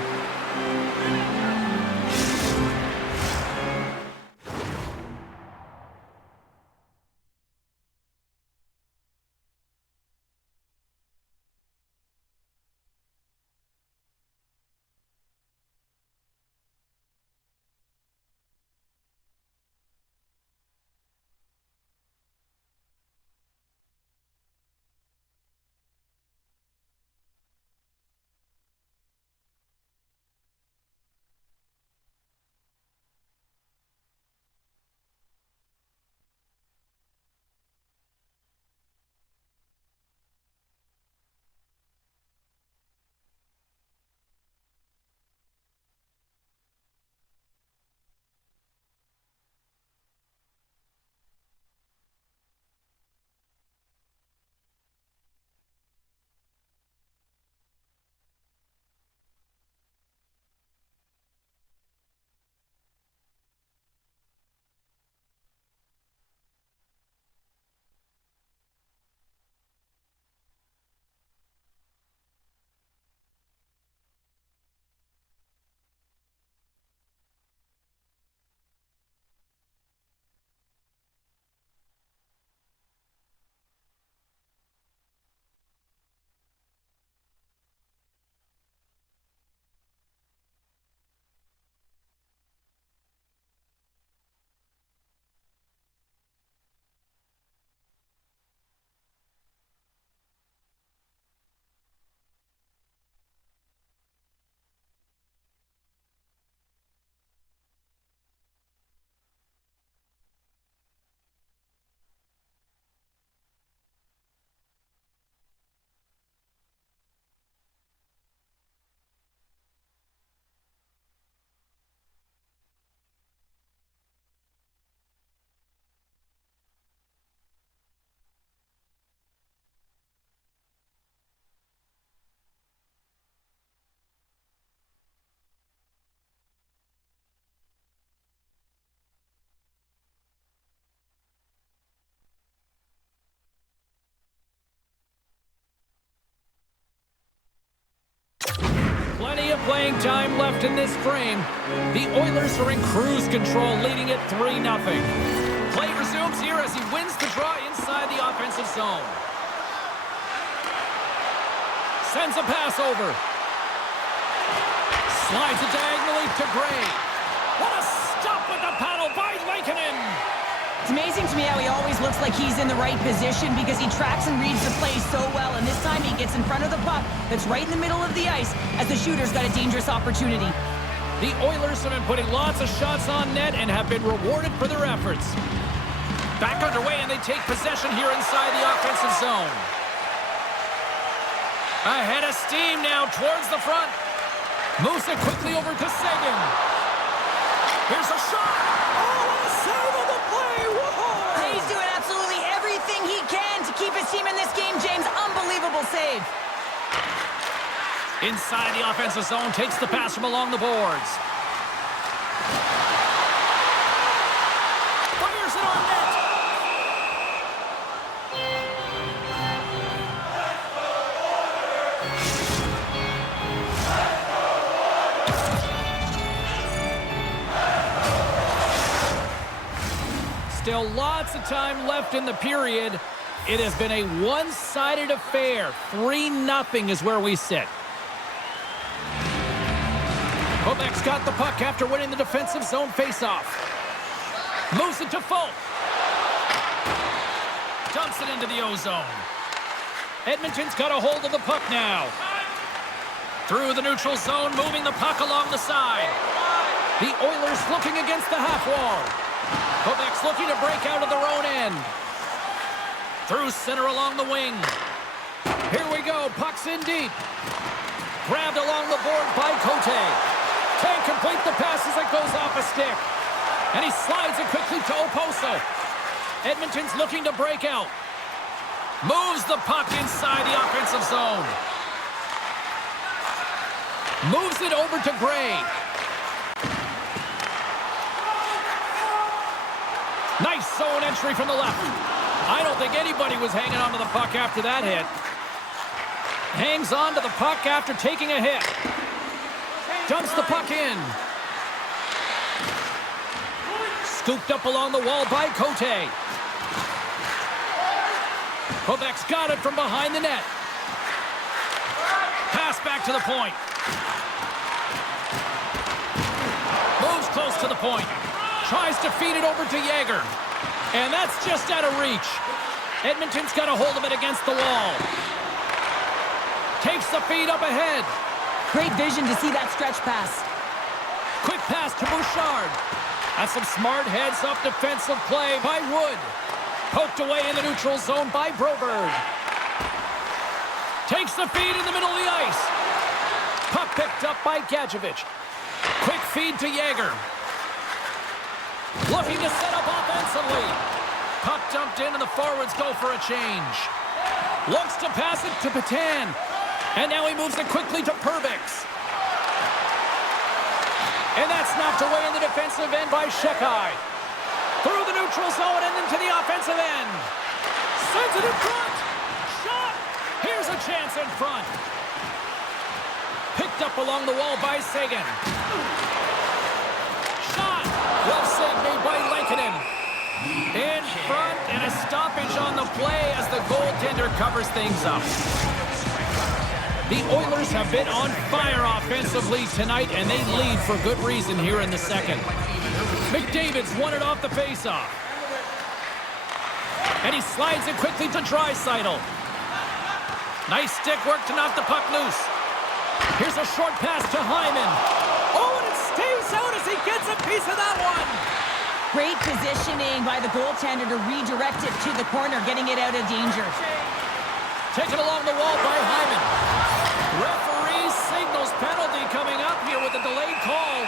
playing time left in this frame. The Oilers are in cruise control, leading it 3-0. Play resumes here as he wins the draw inside the offensive zone. Sends a pass over. Slides it diagonally to Gray. What a stop with the paddle by Lankinen. It's amazing to me how he always looks like he's in the right position because he tracks and reads the play so well. And this time he gets in front of the puck that's right in the middle of the ice as the shooter's got a dangerous opportunity. The Oilers have been putting lots of shots on net and have been rewarded for their efforts. Back underway, and they take possession here inside the offensive zone. Ahead of steam now towards the front. Moves it quickly over to Saison. Here's a shot. Oh, what a save on the play. Whoa. He's doing absolutely everything he can to keep his team in this game, James. Unbelievable save. Inside the offensive zone, takes the pass from along the boards. Fires it on net. Still lots of time left in the period. It has been a one-sided affair. 3-0 is where we sit. Quebec's got the puck after winning the defensive zone faceoff. Moves it to Folk. Dumps it into the O-zone. Edmonton's got a hold of the puck now. Through the neutral zone, moving the puck along the side. The Oilers looking against the half wall. Quebec's looking to break out of their own end. Through center along the wing. Here we go, puck's in deep. Grabbed along the board by Cote. Can't complete the pass as it goes off a stick. And he slides it quickly to Oposo. Edmonton's looking to break out. Moves the puck inside the offensive zone. Moves it over to Gray. Nice zone entry from the left. I don't think anybody was hanging on to the puck after that hit. Hangs on to the puck after taking a hit. Dumps the puck in. Scooped up along the wall by Cote. Quebec's got it from behind the net. Pass back to the point. Moves close to the point. Tries to feed it over to Yager. And that's just out of reach. Edmonton's got a hold of it against the wall. Takes the feed up ahead. Great vision to see that stretch pass. Quick pass to Bouchard. That's some smart heads-up defensive play by Wood. Poked away in the neutral zone by Broberg. Takes the feed in the middle of the ice. Puck picked up by S.O.A.C.J.V. Quick feed to Yager. Looking to set up offensively. Puck dumped in and the forwards go for a change. Looks to pass it to Patan. And now he moves it quickly to Perbix. And that's knocked away in the defensive end by S.O.A.C.J.V. Through the neutral zone and into the offensive end. Sends it in front. Shot. Here's a chance in front. Picked up along the wall by Sagan. Shot. Well saved made by Lankinen. In front and a stoppage on the play as the goaltender covers things up. The Oilers have been on fire offensively tonight, and they lead for good reason here in the second. McDavid's won it off the faceoff. And he slides it quickly to Draisaitl. Nice stick work to knock the puck loose. Here's a short pass to Hyman. Oh, and it stays out as he gets a piece of that one. Great positioning by the goaltender to redirect it to the corner, getting it out of danger. Taken along the wall by Hyman. Referee signals penalty coming up here with a delayed call.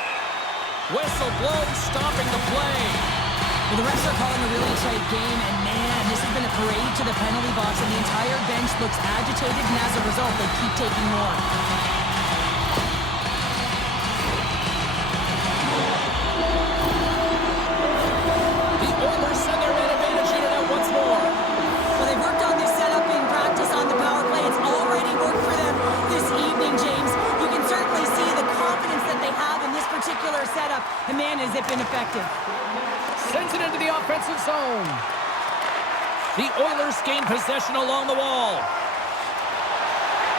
Whistle blown, stopping the play. Well, the refs are calling a really tight game, and man, this has been a parade to the penalty box, and the entire bench looks agitated, and as a result, they keep taking more. The Oilers send their man advantage unit out once more. Well, they've worked on this setup in practice on the power play. It's already worked for them this evening, James. You can certainly see the puck, and man, has it been effective. Sends it into the offensive zone. The Oilers gain possession along the wall.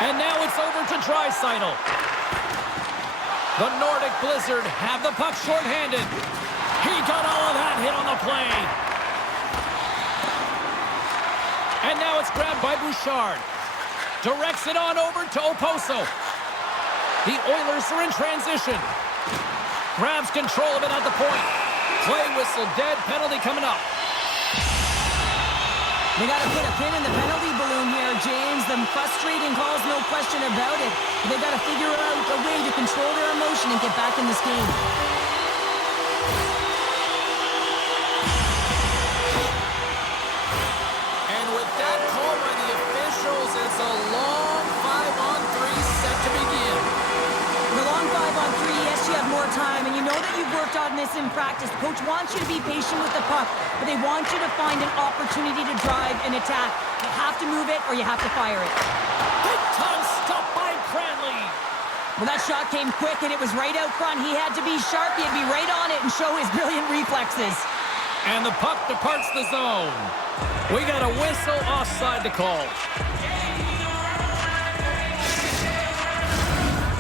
And now it's over to Draisaitl. The Nordic Blizzard have the puck shorthanded. He got all of that hit on the play. And now it's grabbed by Bouchard. Directs it on over to Oposo. The Oilers are in transition. Grabs control of it at the point. Play whistle dead. Penalty coming up. They got to put a pin in the penalty balloon here, James. The frustrating calls, no question about it. They got to figure out a way to control their emotion and get back in this game. And with that call by the officials, it's a long 5-on-3 set to begin. The long 5-on-3, yes, you have more time, and you know that you've worked on this in practice. The coach wants you to be patient with the puck, but they want you to find an opportunity to drive and attack. You have to move it or you have to fire it. Big time stop by Cranley. Well, that shot came quick, and it was right out front. He had to be sharp. He had to be right on it and show his brilliant reflexes. And the puck departs the zone. We got a whistle offside to call.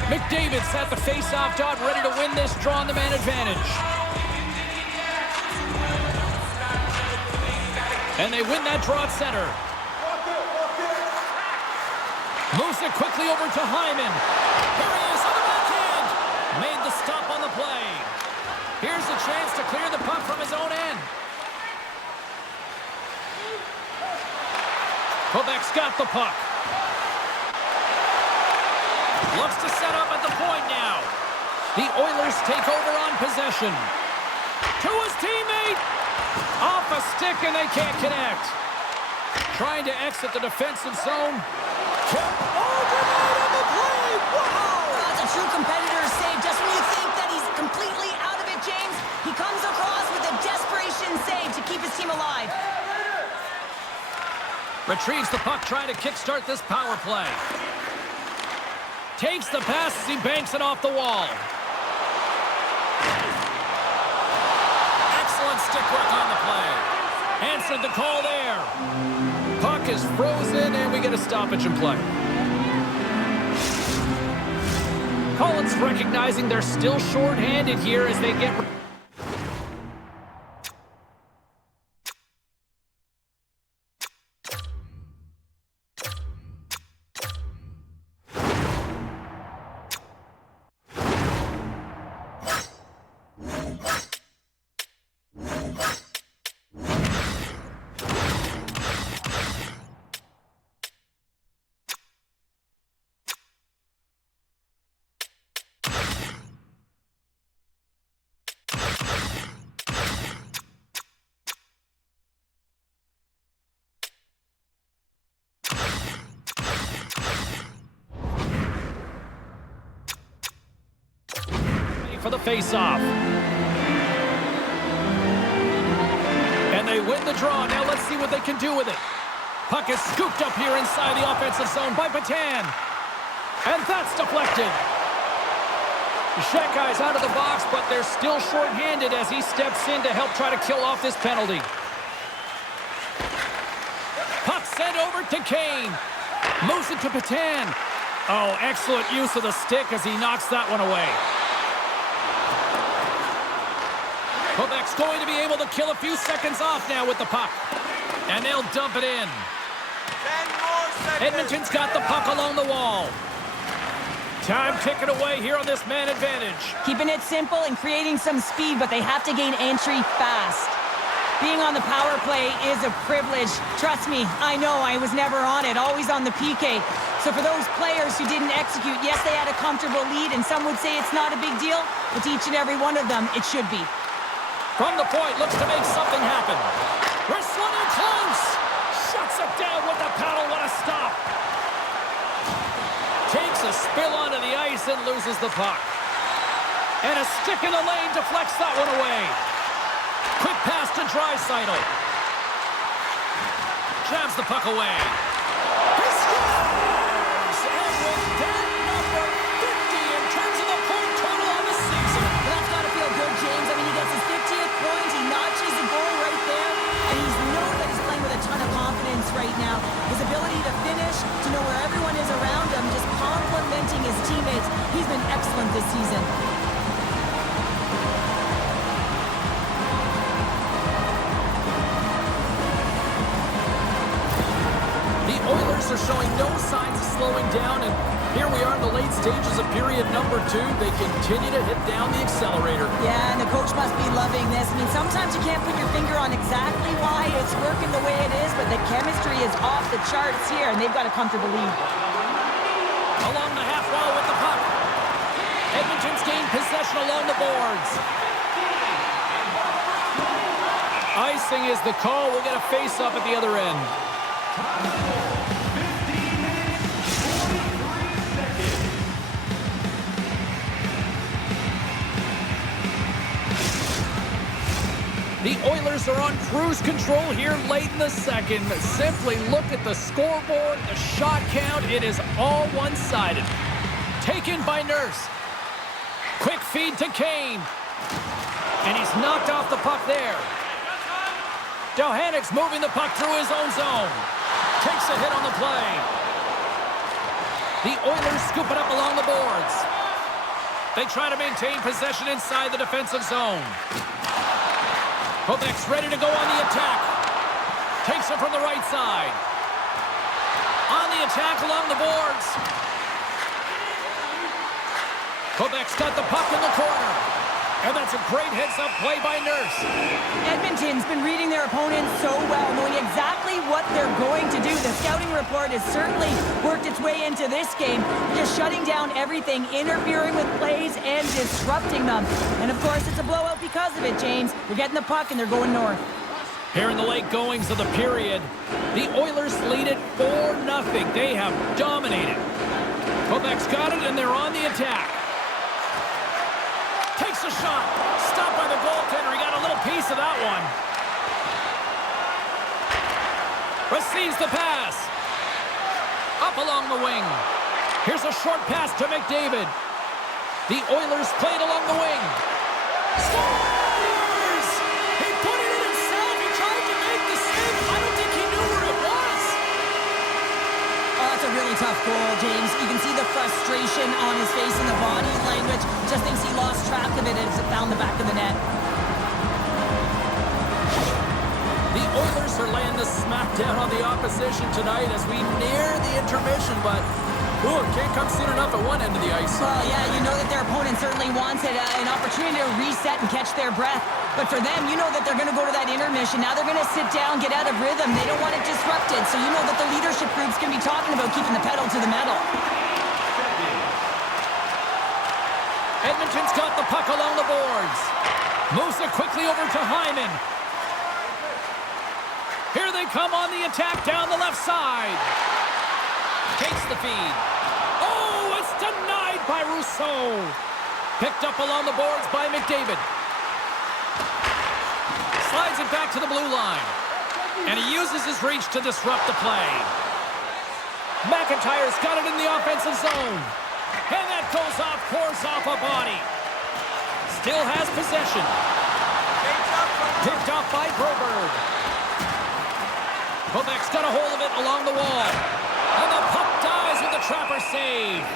McDavid's at the face-off dot, ready to win this draw on the man advantage. And they win that draw at center. Moves it quickly over to Hyman. Here he is on the backhand. Made the stop on the play. Here's a chance to clear the puck from his own end. Quebec's got the puck. Looks to set up at the point now. The Oilers take over on possession. To his teammate. Off a stick and they can't connect. Trying to exit the defensive zone. Overnight on the play. Wow! That's a true competitor's save. Just when you think that he's completely out of it, James, he comes across with a desperation save to keep his team alive. Retrieves the puck, trying to kickstart this power play. Takes the pass as he banks it off the wall. Excellent stick work on the play. Answered the call there. Puck is frozen, and we get a stoppage in play. Collins recognizing they're still short-handed here as they get... for the face-off. And they win the draw. Now let's see what they can do with it. Puck is scooped up here inside the offensive zone by Patan. And that's deflected. Shekai's out of the box, but they're still short-handed as he steps in to help try to kill off this penalty. Puck sent over to Kane. Moves it to Patan. Oh, excellent use of the stick as he knocks that one away. Quebec's going to be able to kill a few seconds off now with the puck. And they'll dump it in. 10 more seconds. Edmonton's got the puck along the wall. Time ticking away here on this man advantage. Keeping it simple and creating some speed, but they have to gain entry fast. Being on the power play is a privilege. Trust me, I know I was never on it, always on the PK. So for those players who didn't execute, yes, they had a comfortable lead, and some would say it's not a big deal, but to each and every one of them, it should be. From the point, looks to make something happen. Wrestling in close. Shuts it down with the paddle. What a stop. Takes a spill onto the ice and loses the puck. And a stick in the lane deflects that one away. Quick pass to Draisaitl. Jabs the puck away. He scores! And with that, number 50 in terms of the point total on the season. Well, that's got to feel good, Oilers are showing no signs of slowing down, and here we are in the late stages of period number 2. They continue to hit down the accelerator. Yeah, and the coach must be loving this. I mean, sometimes you can't put your finger on exactly why it's working the way it is, but the chemistry is off the charts here, and they've got a comfortable lead. Along the half wall with the puck. Edmonton's gained possession along the boards. Icing is the call. We'll get a face-off at the other end. The Oilers are on cruise control here late in the second. Simply look at the scoreboard, the shot count. It is all one-sided. Taken by Nurse. Quick feed to Kane. And he's knocked off the puck there. Johannik's moving the puck through his own zone. Takes a hit on the play. The Oilers scoop it up along the boards. They try to maintain possession inside the defensive zone. Quebec's ready to go on the attack. Takes it from the right side. On the attack along the boards. Quebec's got the puck in the corner. And that's a great heads-up play by Nurse. Edmonton's been reading their opponents so well, knowing exactly what they're going to do. The scouting report has certainly worked its way into this game, just shutting down everything, interfering with plays, and disrupting them. And, of course, it's a blowout because of it, James. They're getting the puck, and they're going north. Here in the late goings of the period, the Oilers lead it 4-0. They have dominated. Quebec's got it, and they're on the attack. Takes a shot. Stopped by the goaltender. He got a little piece of that one. Receives the pass. Up along the wing. Here's a short pass to McDavid. The Oilers played along the wing. Scores! He put it in himself. He tried to make the save. I don't think he knew where it was. Oh, that's a really tough goal, James. You can see the frustration on his face and the body language. Just thinks he lost track of it as it found the back of the net. The Oilers are laying the smackdown on the opposition tonight as we near the intermission, but it can't come soon enough at one end of the ice. Well, yeah, you know that their opponent certainly wants an opportunity to reset and catch their breath. But for them, you know that they're going to go to that intermission. Now they're going to sit down, get out of rhythm. They don't want it disrupted. So you know that the leadership group's going to be talking about keeping the pedal to the metal. Edmonton's got the puck along the boards. Moves it quickly over to Hyman. Here they come on the attack down the left side. Takes the feed. Oh, it's denied by Rousseau. Picked up along the boards by McDavid. Slides it back to the blue line. And he uses his reach to disrupt the play. McIntyre's got it in the offensive zone. And that goes off, pours off a body. Still has possession. Picked off by Broberg. Quebec's got a hold of it along the wall. And the puck dies with the trapper save.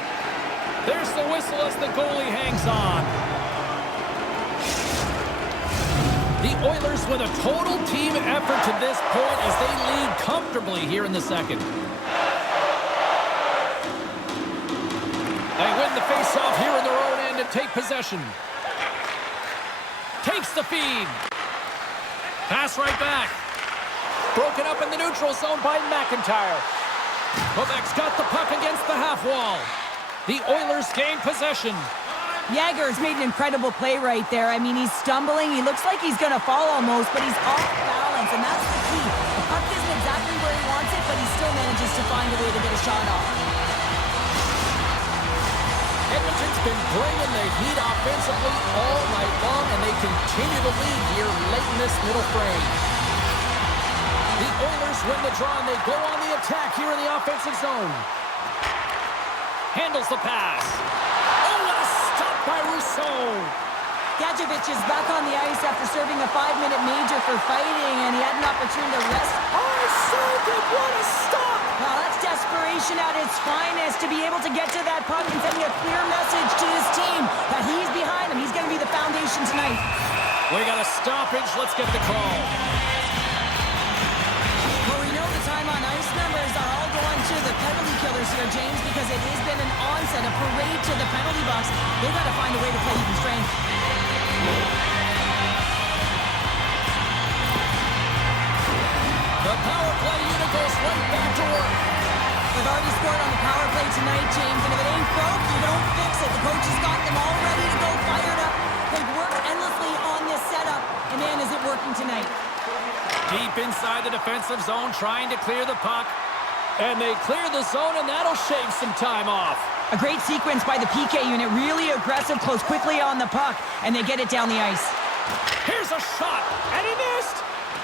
There's the whistle as the goalie hangs on. The Oilers with a total team effort to this point as they lead comfortably here in the second. They win the faceoff here in their own end and take possession. Takes the feed. Pass right back. Broken up in the neutral zone by McIntyre. Quebec's got the puck against the half wall. The Oilers gain possession. Yager's made an incredible play right there. I mean, he's stumbling. He looks like he's going to fall almost, but he's off balance, and that's the key. The puck isn't exactly where he wants it, but he still manages to find a way to get a shot off. Edmonton's been bringing the heat offensively all night long, and they continue to lead here late in this middle frame. The Oilers win the draw, and they go on the attack here in the offensive zone. Handles the pass. Oh, what a stop by Rousseau. S.O.A.C.J.V is back on the ice after serving a 5-minute major for fighting, and he had an opportunity to rest. Oh, so good. What a stop. Well, that's desperation at its finest, to be able to get to that puck and sending a clear message to his team that he's behind him. He's going to be the foundation tonight. We got a stoppage. Let's get the call. Well, we know the time on ice numbers are all going to the here, James, because it has been an onset, a parade to the penalty box. They've got to find a way to play even strength. The power play unit goes right back to work. They've already scored on the power play tonight, James, and if it ain't broke, you don't fix it. The coach has got them all ready to go, fired up. They've worked endlessly on this setup, and man, is it working tonight. Deep inside the defensive zone, trying to clear the puck. And they clear the zone, and that'll shave some time off. A great sequence by the PK unit, really aggressive, close quickly on the puck, and they get it down the ice. Here's a shot, and he missed.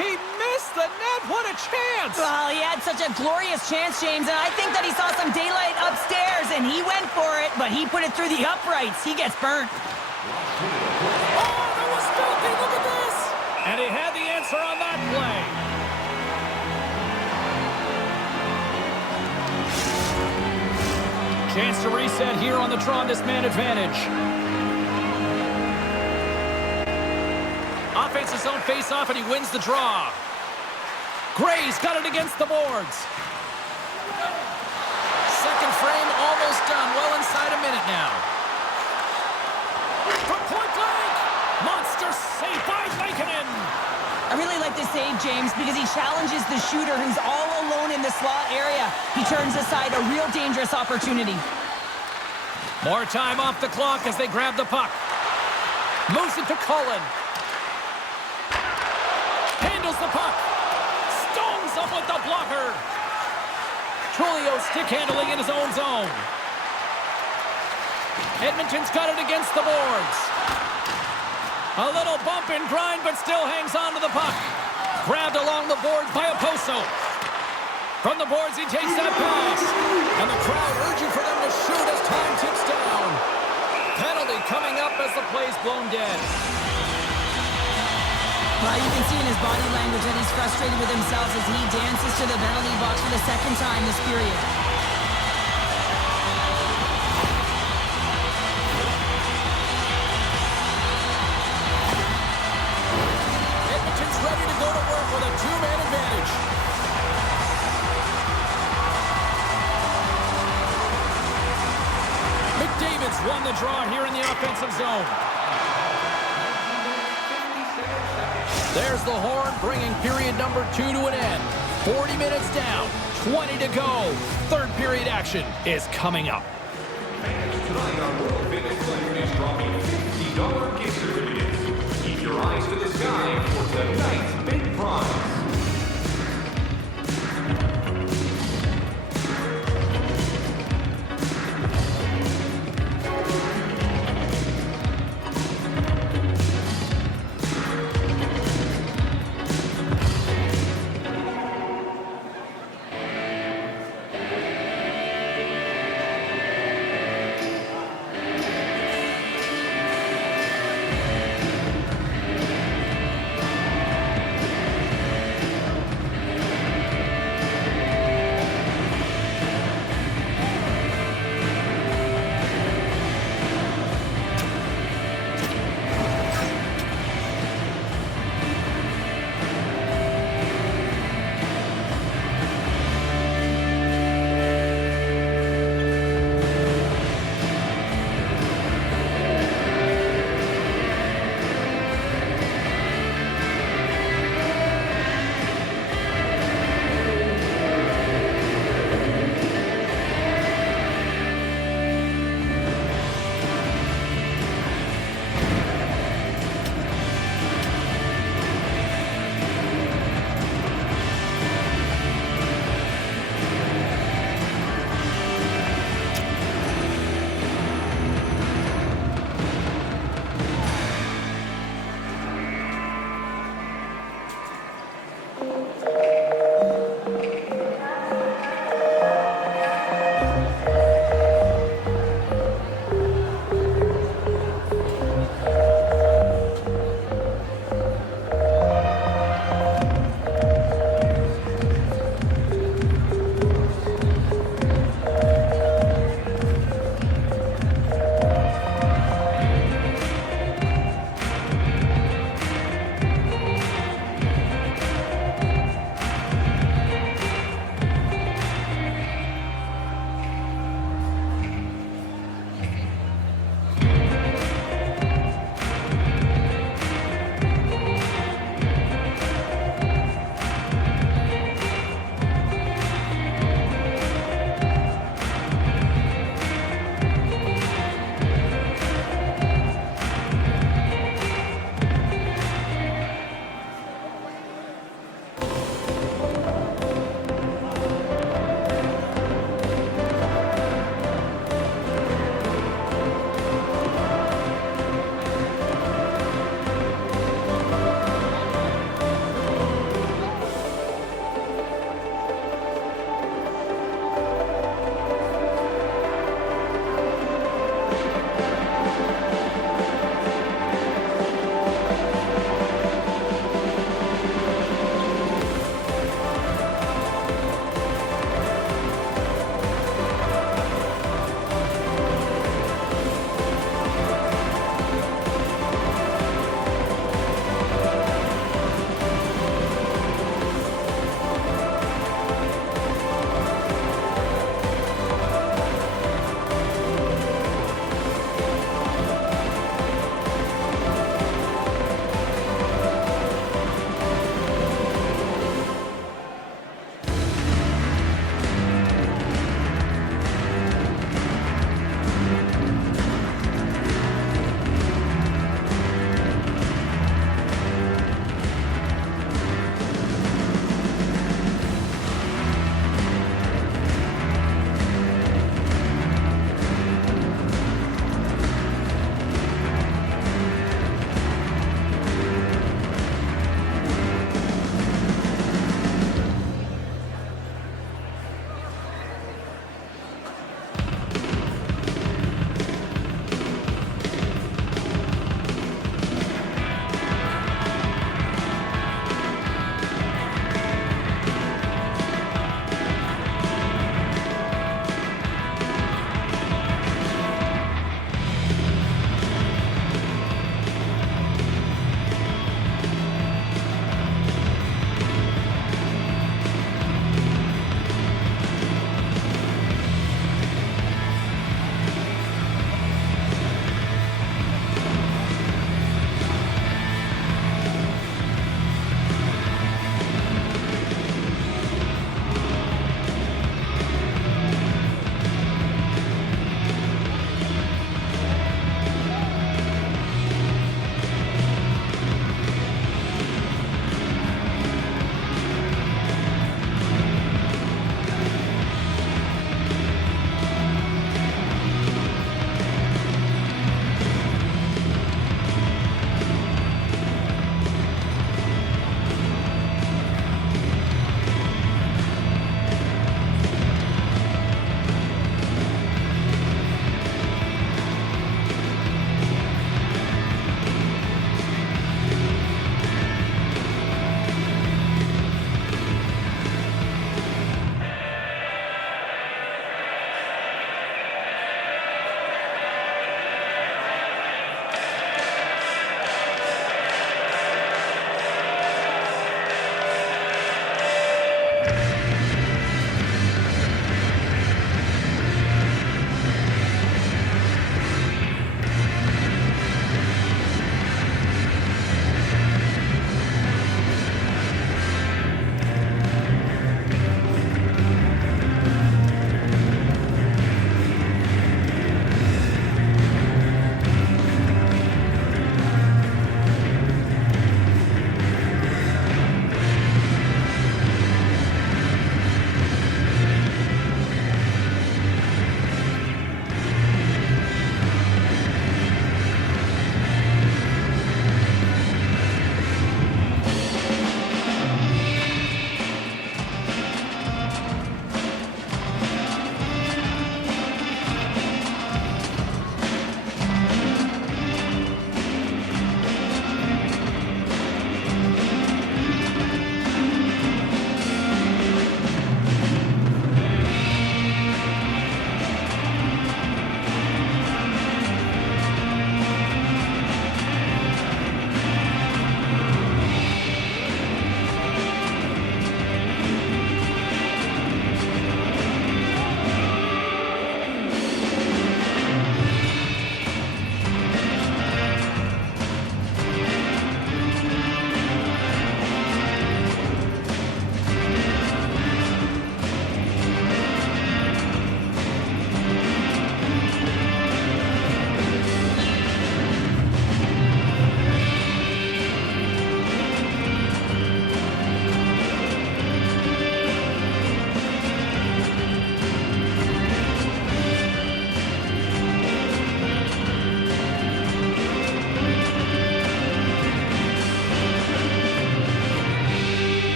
He missed the net. What a chance. Well, he had such a glorious chance, James, and I think that he saw some daylight upstairs, and he went for it, but he put it through the uprights. He gets burnt. Oh, that was filthy. Look at this. And he had the answer on that play. Chance to reset here on the draw on this man advantage. Offensive zone face-off, and he wins the draw. Gray's got it against the boards. Second frame almost done. Well inside a minute now. From point blank. Monster save by Lankinen. I really like this save, James, because he challenges the shooter who's all alone in the slot area. He turns aside a real dangerous opportunity. More time off the clock as they grab the puck. Moves it to Cullen. Handles the puck. Stones up with the blocker. Trulio stick handling in his own zone. Edmonton's got it against the boards. A little bump and grind, but still hangs on to the puck. Grabbed along the boards by Oposo. From the boards, he takes that pass. And the crowd urging for them to shoot as time ticks down. Penalty coming up as the play's blown dead. Well, you can see in his body language that he's frustrated with himself as he dances to the penalty box for the second time this period. Edmonton's ready to go to work with a two-man advantage. McDavid's won the draw here in the offensive zone. There's the horn, bringing period number 2 to an end. 40 minutes down, 20 to go. Third period action is coming up. Tonight, our World Famous Player is dropping $50 gift certificates. Keep your eyes to the sky for tonight's big prize.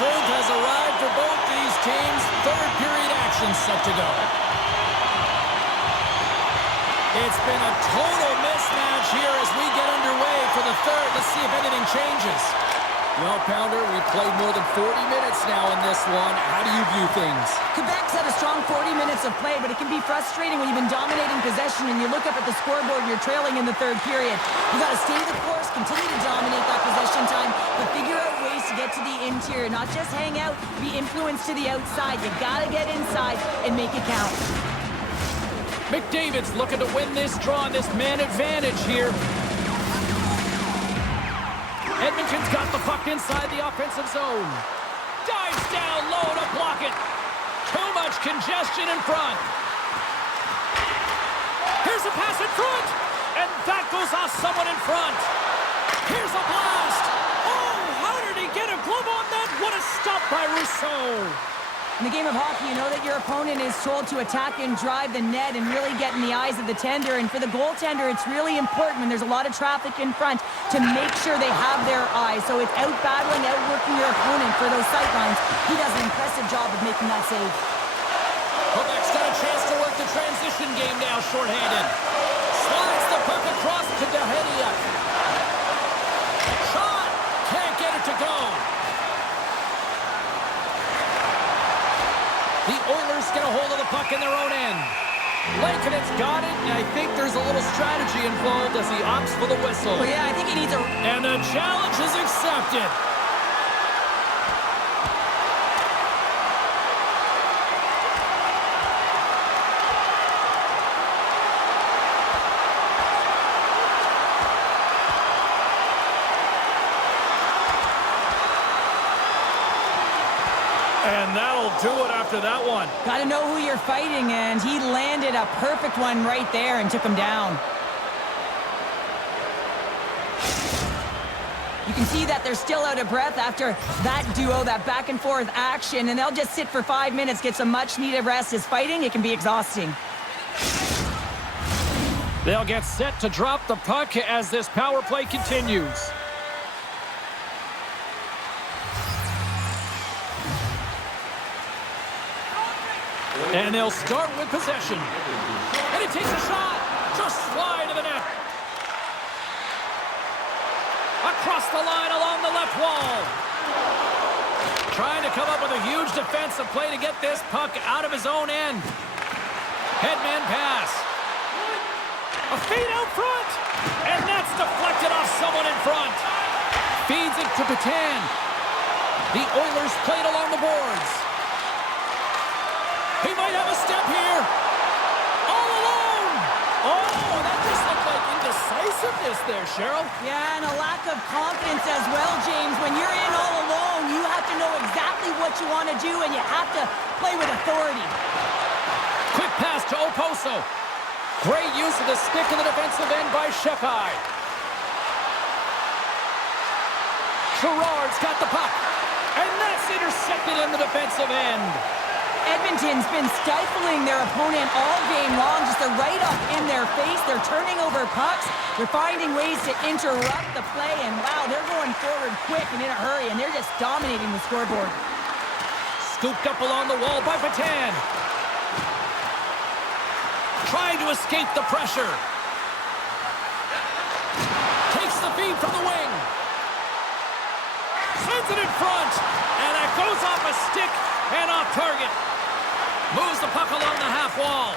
truth has arrived for both these teams. Third period action set to go. It's been a total mismatch here as we get underway for the third. Let's see if anything changes. Well, Pounder, we've played more than 40 minutes now in this one. How do you view things? Quebec's had a strong 40 minutes of play, but it can be frustrating when you've been dominating possession and you look up at the scoreboard and you're trailing in the third period. You got to stay the course, continue to dominate that possession time, but figure out ways to get to the interior, not just hang out, be influenced to the outside. You got to get inside and make it count. McDavid's looking to win this draw on this man advantage here. Edmonton's got the puck inside the offensive zone. Dives down low to block it. Too much congestion in front. Here's a pass in front. And that goes off someone in front. Here's a blast. Oh, how did he get a glove on that? What a stop by Rousseau. In the game of hockey, you know that your opponent is told to attack and drive the net and really get in the eyes of the tender. And for the goaltender, it's really important when there's a lot of traffic in front to make sure they have their eyes. So it's out-battling, outworking your opponent for those sight lines. He does an impressive job of making that save. Quebec's got a chance to work the transition game now, shorthanded. Slides the puck across to Dehenia. Shot! Can't get it to go. The Oilers get a hold of the puck in their own end. Lankinen got it, and I think there's a little strategy involved as he opts for the whistle. Well, yeah, I think he needs a... And the challenge is accepted. And that'll do it after that one. Got to know who you're fighting, and he landed a perfect one right there and took him down. You can see that they're still out of breath after that duo, that back and forth action, and they'll just sit for 5 minutes, get some much needed rest. As fighting, it can be exhausting. They'll get set to drop the puck as this power play continues. And they'll start with possession. And he takes a shot. Just wide of the net. Across the line along the left wall. Trying to come up with a huge defensive play to get this puck out of his own end. Headman pass. A feed out front. And that's deflected off someone in front. Feeds it to Patan. The Oilers played along the boards. He might have a step here. All alone. Oh, that just looked like indecisiveness there, Cheryl. Yeah, and a lack of confidence as well, James. When you're in all alone, you have to know exactly what you want to do, and you have to play with authority. Quick pass to Oposo. Great use of the stick in the defensive end by S.O.A.C.J.V. Gerard's got the puck. And that's intercepted in the defensive end. Edmonton's been stifling their opponent all game long. Just a right-up in their face. They're turning over pucks. They're finding ways to interrupt the play. And, wow, they're going forward quick and in a hurry. And they're just dominating the scoreboard. Scooped up along the wall by Patan. Trying to escape the pressure. Takes the feed from the wing. Sends it in front. And that goes off a stick and off target. Moves the puck along the half wall.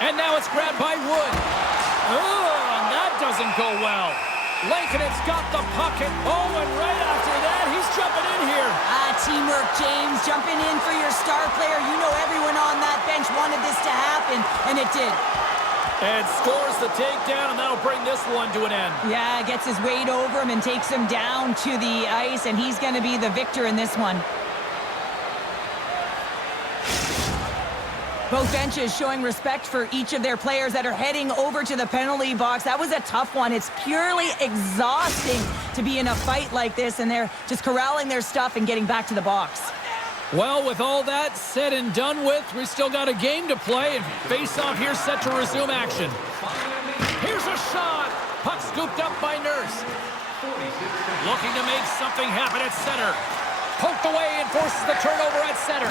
And now it's grabbed by Wood. Oh, and that doesn't go well. Lankinen's got the puck, and and right after that, he's jumping in here. Teamwork, James. Jumping in for your star player. You know everyone on that bench wanted this to happen, and it did. And scores the takedown, and that'll bring this one to an end. Yeah, gets his weight over him and takes him down to the ice, and he's going to be the victor in this one. Both benches showing respect for each of their players that are heading over to the penalty box. That was a tough one. It's purely exhausting to be in a fight like this, and they're just corralling their stuff and getting back to the box. Well, with all that said and done with, we still got a game to play, and face-off here set to resume action. Here's a shot. Puck scooped up by Nurse. Looking to make something happen at center. Poked away and forces the turnover at center.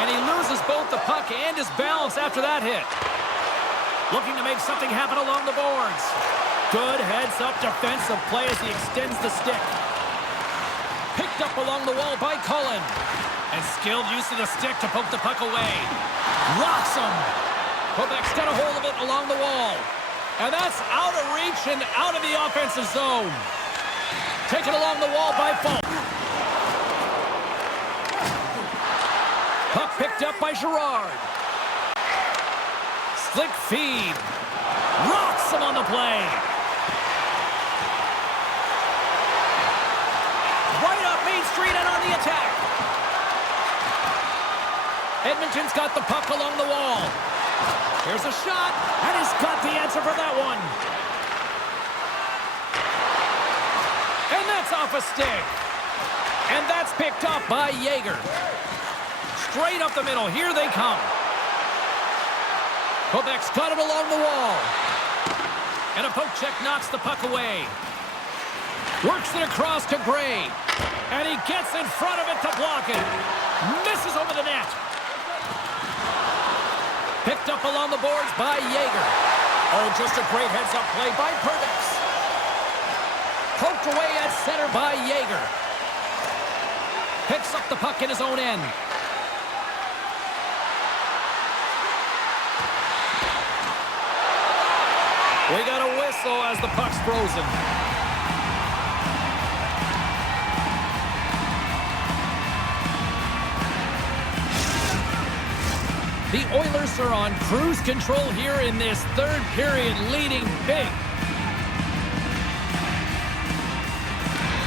And he loses both the puck and his balance after that hit. Looking to make something happen along the boards. Good heads-up defensive play as he extends the stick. Picked up along the wall by Cullen. And skilled use of the stick to poke the puck away. Rocks him. Quebec's got a hold of it along the wall. And that's out of reach and out of the offensive zone. Taken along the wall by Falk. Puck picked up by Girard. Slick feed. Rocks him on the play. Right up Main Street and on the attack. Edmonton's got the puck along the wall. Here's a shot, and he's got the answer for that one. And that's off a stick. And that's picked up by Yeager. Straight up the middle. Here they come. Quebec's got it along the wall. And a poke check knocks the puck away. Works it across to Gray. And he gets in front of it to block it. Misses over the net. Picked up along the boards by Yeager. Oh, just a great heads-up play by Perdix. Poked away at center by Yeager. Picks up the puck in his own end. We got a whistle as the puck's frozen. The Oilers are on cruise control here in this third period, leading big.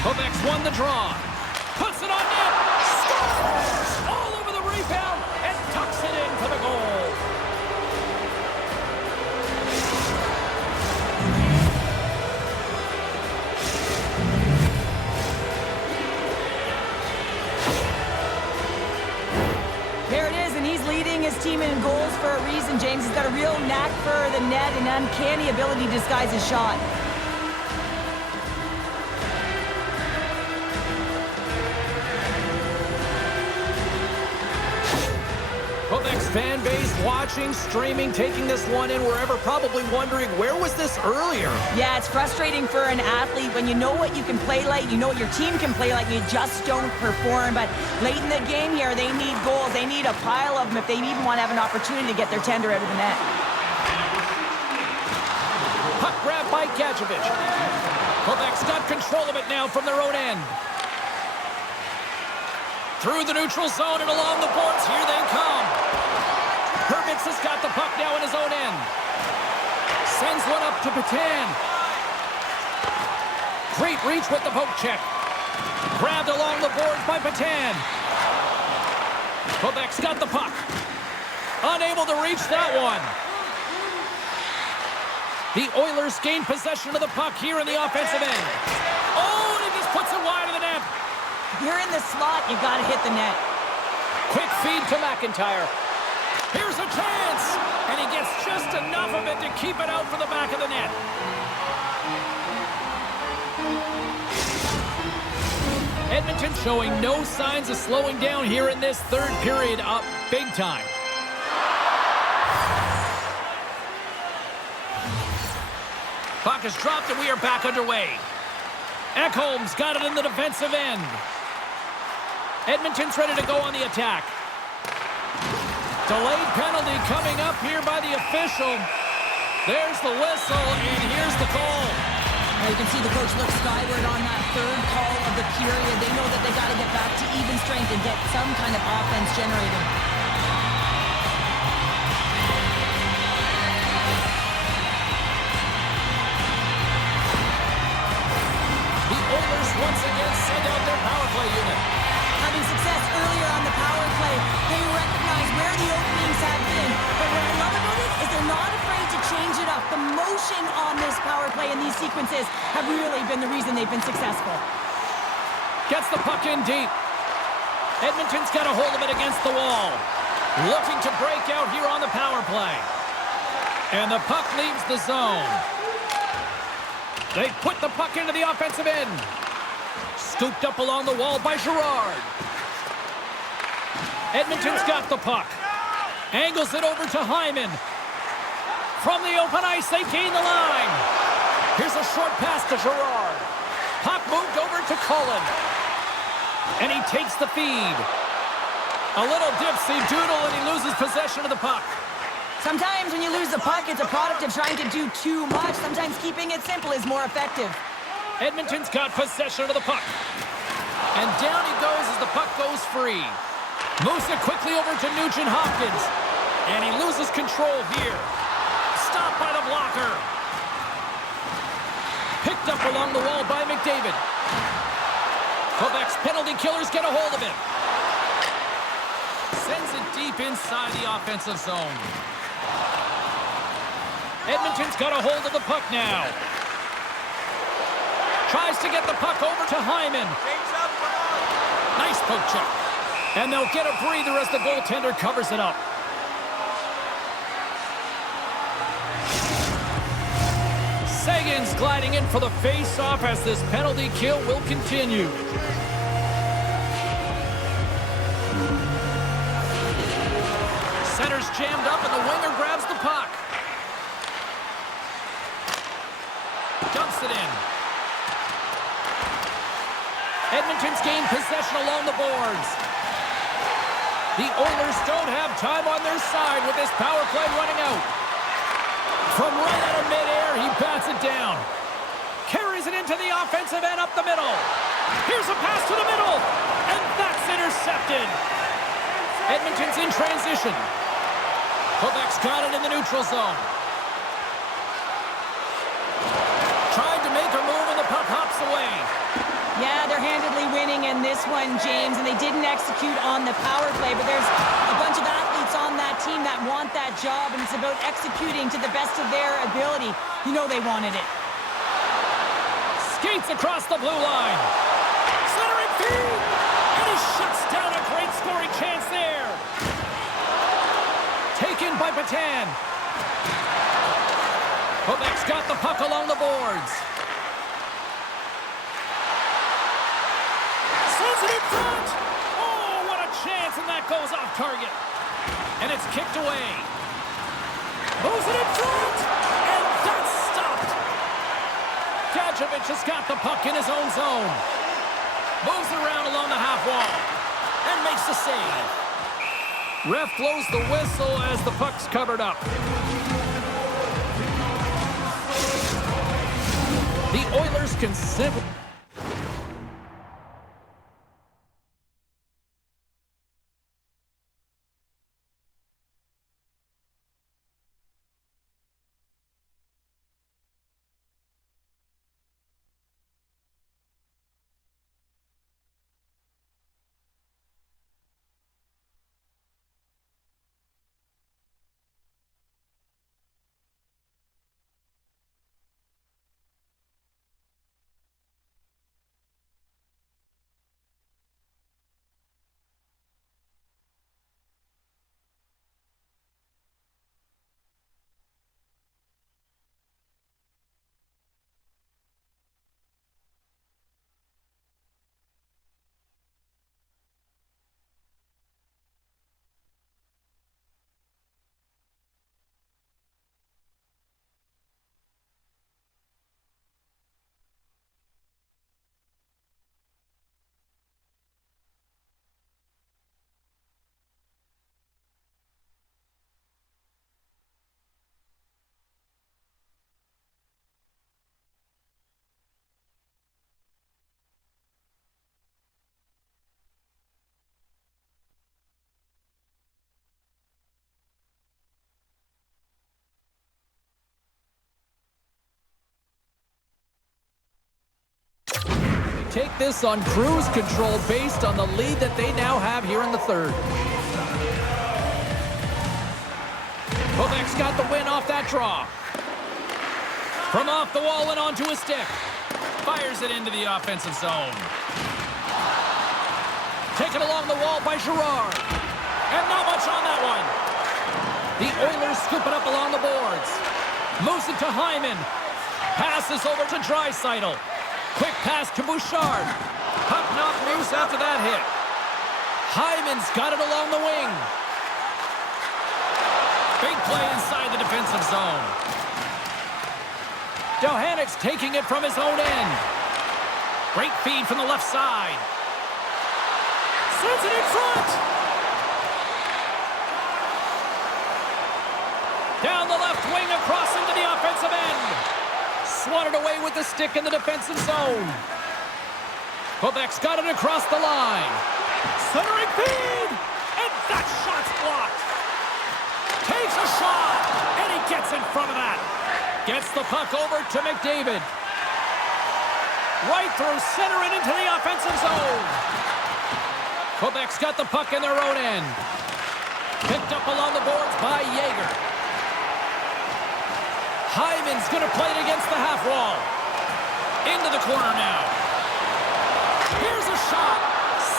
Quebec's won the draw. Puts it on net. Scores! All over the rebound and tucks it in for the goal. There it is, and he's leading his team in goals for a reason, James. He's got a real knack for the net and uncanny ability to disguise his shot. Quebec's fan base watching, streaming, taking this one in wherever, probably wondering, where was this earlier? Yeah, it's frustrating for an athlete when you know what you can play like, you know what your team can play like, you just don't perform. But late in the game here, they need goals. They need a pile of them if they even want to have an opportunity to get their tender out of the net. Puck grab by S.O.A.C.J.V. Quebec's got control of it now from their own end. Through the neutral zone and along the boards, here they come. Herbix has got the puck now in his own end. Sends one up to Patan. Great reach with the poke check. Grabbed along the boards by Patan. Quebec's got the puck. Unable to reach that one. The Oilers gain possession of the puck here in the offensive end. Oh, and he just puts it wide of the net. If you're in the slot, you got to hit the net. Quick feed to McIntyre. Here's a chance, and he gets just enough of it to keep it out for the back of the net. Edmonton showing no signs of slowing down here in this third period, up big time. Puck is dropped, and we are back underway. Ekholm's got it in the defensive end. Edmonton's ready to go on the attack. Delayed penalty coming up here by the official. There's the whistle, and here's the call. Now you can see the coach look skyward on that third call of the period. They know that they got to get back to even strength and get some kind of offense generated. The Oilers once again send out their power play unit. Having success earlier on the power play, they recognize where the openings have been. But what I love about it is they're not afraid to change it up. The motion on this power play and these sequences have really been the reason they've been successful. Gets the puck in deep. Edmonton's got a hold of it against the wall. Looking to break out here on the power play. And the puck leaves the zone. They put the puck into the offensive end. Scooped up along the wall by Girard. Edmonton's got the puck. Angles it over to Hyman. From the open ice, they gain the line. Here's a short pass to Girard. Puck moved over to Cullen. And he takes the feed. A little dipsy doodle, and he loses possession of the puck. Sometimes when you lose the puck, it's a product of trying to do too much. Sometimes keeping it simple is more effective. Edmonton's got possession of the puck. And down he goes as the puck goes free. Moves it quickly over to Nugent Hopkins. And he loses control here. Stopped by the blocker. Picked up along the wall by McDavid. Quebec's penalty killers get a hold of it. Sends it deep inside the offensive zone. Edmonton's got a hold of the puck now. Tries to get the puck over to Hyman. Nice poke check. And they'll get a breather as the goaltender covers it up. Sagan's gliding in for the face-off as this penalty kill will continue. Center's jammed up and the winger grabs the puck. Dumps it in. Edmonton's gained possession along the boards. The Oilers don't have time on their side with this power play running out. From right out of midair, he bats it down. Carries it into the offensive end up the middle. Here's a pass to the middle. And that's intercepted. Edmonton's in transition. Quebec's got it in the neutral zone. Tried to make a move and the puck hops away. Yeah, they're handedly winning in this one, James, and they didn't execute on the power play, but there's a bunch of athletes on that team that want that job, and it's about executing to the best of their ability. You know they wanted it. Skates across the blue line. Centering feed, and he shuts down a great scoring chance there. Taken by Patan. Quebec's got the puck along the boards. Sends it in front. Oh, what a chance, and that goes off target. And it's kicked away. Moves it in front, and that's stopped. S.O.A.J.V has got the puck in his own zone. Moves around along the half wall, and makes the save. Ref blows the whistle as the puck's covered up. The Oilers can simply... take this on cruise control based on the lead that they now have here in the third. Quebec's got the win off that draw. From off the wall and onto his stick. Fires it into the offensive zone. Taken along the wall by Girard. And not much on that one. The Oilers scoop it up along the boards. Moves it to Hyman. Passes over to Draisaitl. Quick pass to Bouchard. Puck knocked loose after that hit. Hyman's got it along the wing. Big play inside the defensive zone. Johannik's taking it from his own end. Great feed from the left side. Sends it in front. Down the left wing across into the offensive end. Swatted away with the stick in the defensive zone. Quebec's got it across the line. Centering feed. And that shot's blocked. Takes a shot. And he gets in front of that. Gets the puck over to McDavid. Right through center and into the offensive zone. Quebec's got the puck in their own end. Picked up along the boards by Yeager. Hyman's going to play it against the half wall. Into the corner now. Here's a shot.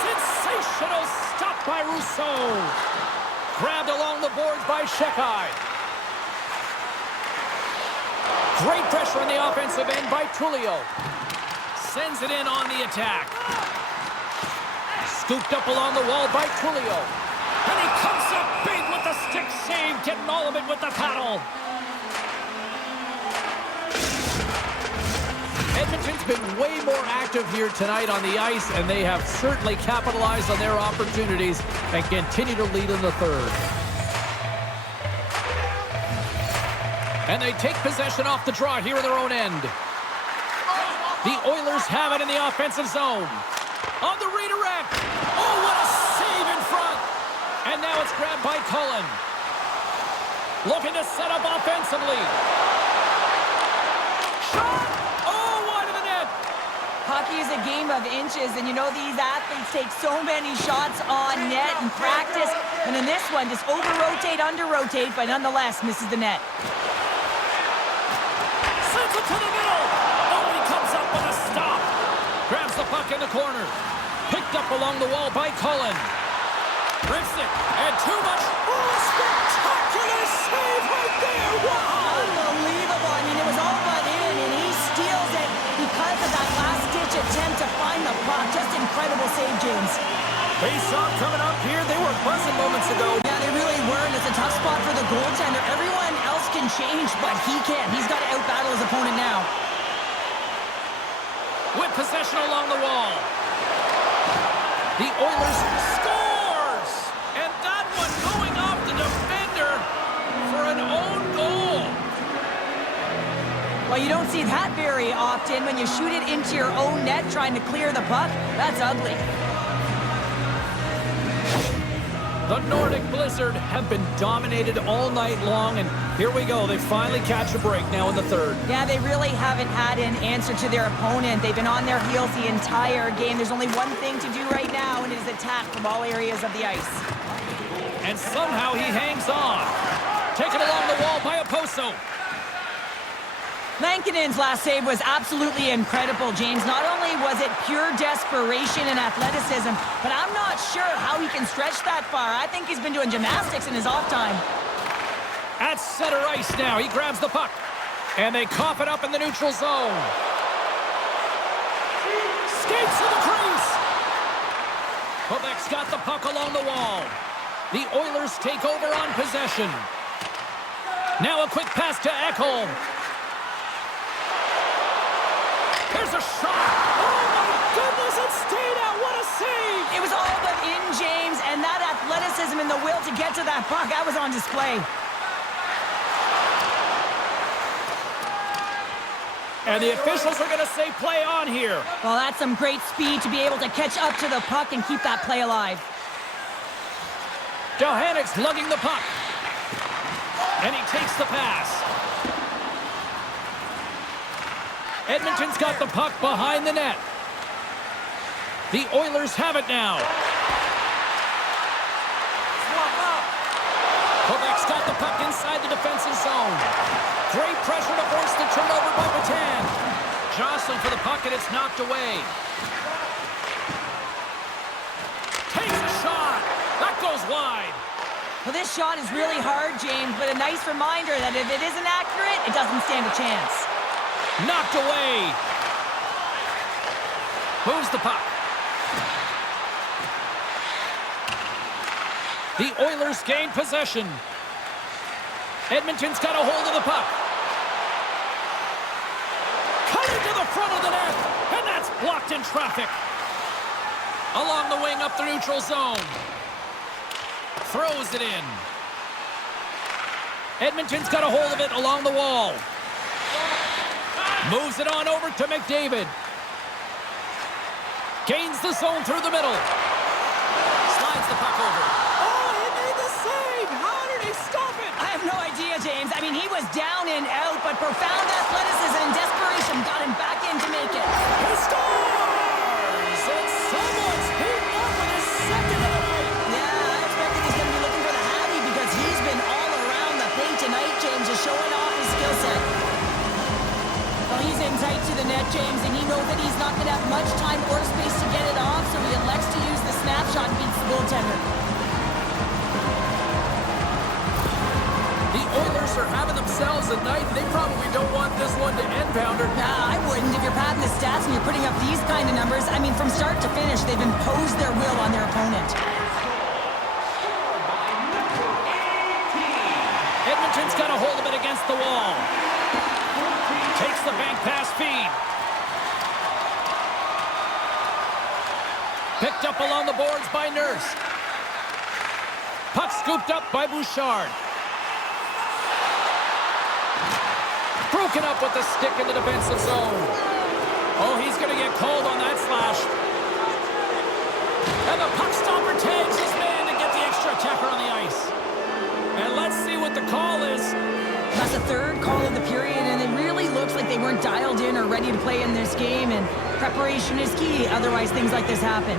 Sensational stop by Rousseau. Grabbed along the boards by Shekai. Great pressure on the offensive end by Tullio. Sends it in on the attack. Scooped up along the wall by Tullio. And he comes up big with the stick save, getting all of it with the paddle. Edmonton's been way more active here tonight on the ice, and they have certainly capitalized on their opportunities and continue to lead in the third. And they take possession off the draw here in their own end. The Oilers have it in the offensive zone. On the redirect. Oh, what a save in front. And now it's grabbed by Cullen. Looking to set up offensively. Shot! Oh, wide of the net. Hockey is a game of inches, and you know these athletes take so many shots on net in practice. And in this one, just over-rotate, under-rotate, but nonetheless misses the net. Sends it to the middle. Oh, he comes up with a stop. Grabs the puck in the corner. Picked up along the wall by Cullen. Rips it, and too much. Oh, spectacular save right there. Wow. Unbelievable. I mean, it was all but in, and he steals it because of that last-ditch attempt to find the puck. Just incredible save, James. Face-off coming up here. They were buzzing moments ago. Yeah, they really were, and it's a tough spot for the goaltender. Everyone else can change, but he can't. He's got to out-battle his opponent now. With possession along the wall. The Oilers scores! And that one going off the defender for an own goal. Well, you don't see that very often when you shoot it into your own net trying to clear the puck. That's ugly. The Nordic Blizzard have been dominated all night long, and here we go. They finally catch a break now in the third. Yeah, they really haven't had an answer to their opponent. They've been on their heels the entire game. There's only one thing to do right now, and it is attack from all areas of the ice. And somehow he hangs on. Taken along the wall by Oposo. Lankinen's last save was absolutely incredible, James. Not only was it pure desperation and athleticism, but I'm not sure how he can stretch that far. I think he's been doing gymnastics in his off time. At center ice now, he grabs the puck. And they cough it up in the neutral zone. Skates to the crease. Quebec's got the puck along the wall. The Oilers take over on possession. Now a quick pass to Ekholm. There's a shot. Oh, my goodness, it stayed out. What a save. It was all but in, James, and that athleticism and the will to get to that puck, that was on display. And the officials are going to say play on here. Well, that's some great speed to be able to catch up to the puck and keep that play alive. Johannik's lugging the puck. And he takes the pass. Edmonton's got the puck behind the net. The Oilers have it now. Quebec's got the puck inside the defensive zone. Great pressure to force the turnover by Batan. Jostling for the puck, and it's knocked away. Takes a shot. That goes wide. Well, this shot is really hard, James, but a nice reminder that if it isn't accurate, it doesn't stand a chance. Knocked away. Moves the puck. The Oilers gain possession. Edmonton's got a hold of the puck. Cutting to the front of the net. And that's blocked in traffic. Along the wing up the neutral zone. Throws it in. Edmonton's got a hold of it along the wall. Moves it on over to McDavid. Gains the zone through the middle. Slides the puck over. Oh, he made the save! How did he stop it? I have no idea, James. I mean, he was down and out, but profound athleticism and desperation got him back in to make it. He scores! And someone's heating up with his second of the night. Yeah, I expected he's going to be looking for the Hattie because he's been all around the paint tonight, James, just showing off his skill set. Well, he's in tight to the net, James, and he knows that he's not going to have much time or space to get it off, so he elects to use the snapshot and beats the goaltender. The Oilers are having themselves a night. They probably don't want this one to end, Pounder. Nah, I wouldn't. If you're padding the stats and you're putting up these kind of numbers, I mean, from start to finish, they've imposed their will on their opponent. Edmonton's got a hold of it against the wall. Takes the bank pass feed. Picked up along the boards by Nurse. Puck scooped up by Bouchard. Broken up with the stick in the defensive zone. Oh, he's going to get called on that slash. And the puck stopper tags his man to get the extra attacker on the ice. And let's see what the call is. That's the third call of the period, and it really looks like they weren't dialed in or ready to play in this game, and preparation is key. Otherwise, things like this happen.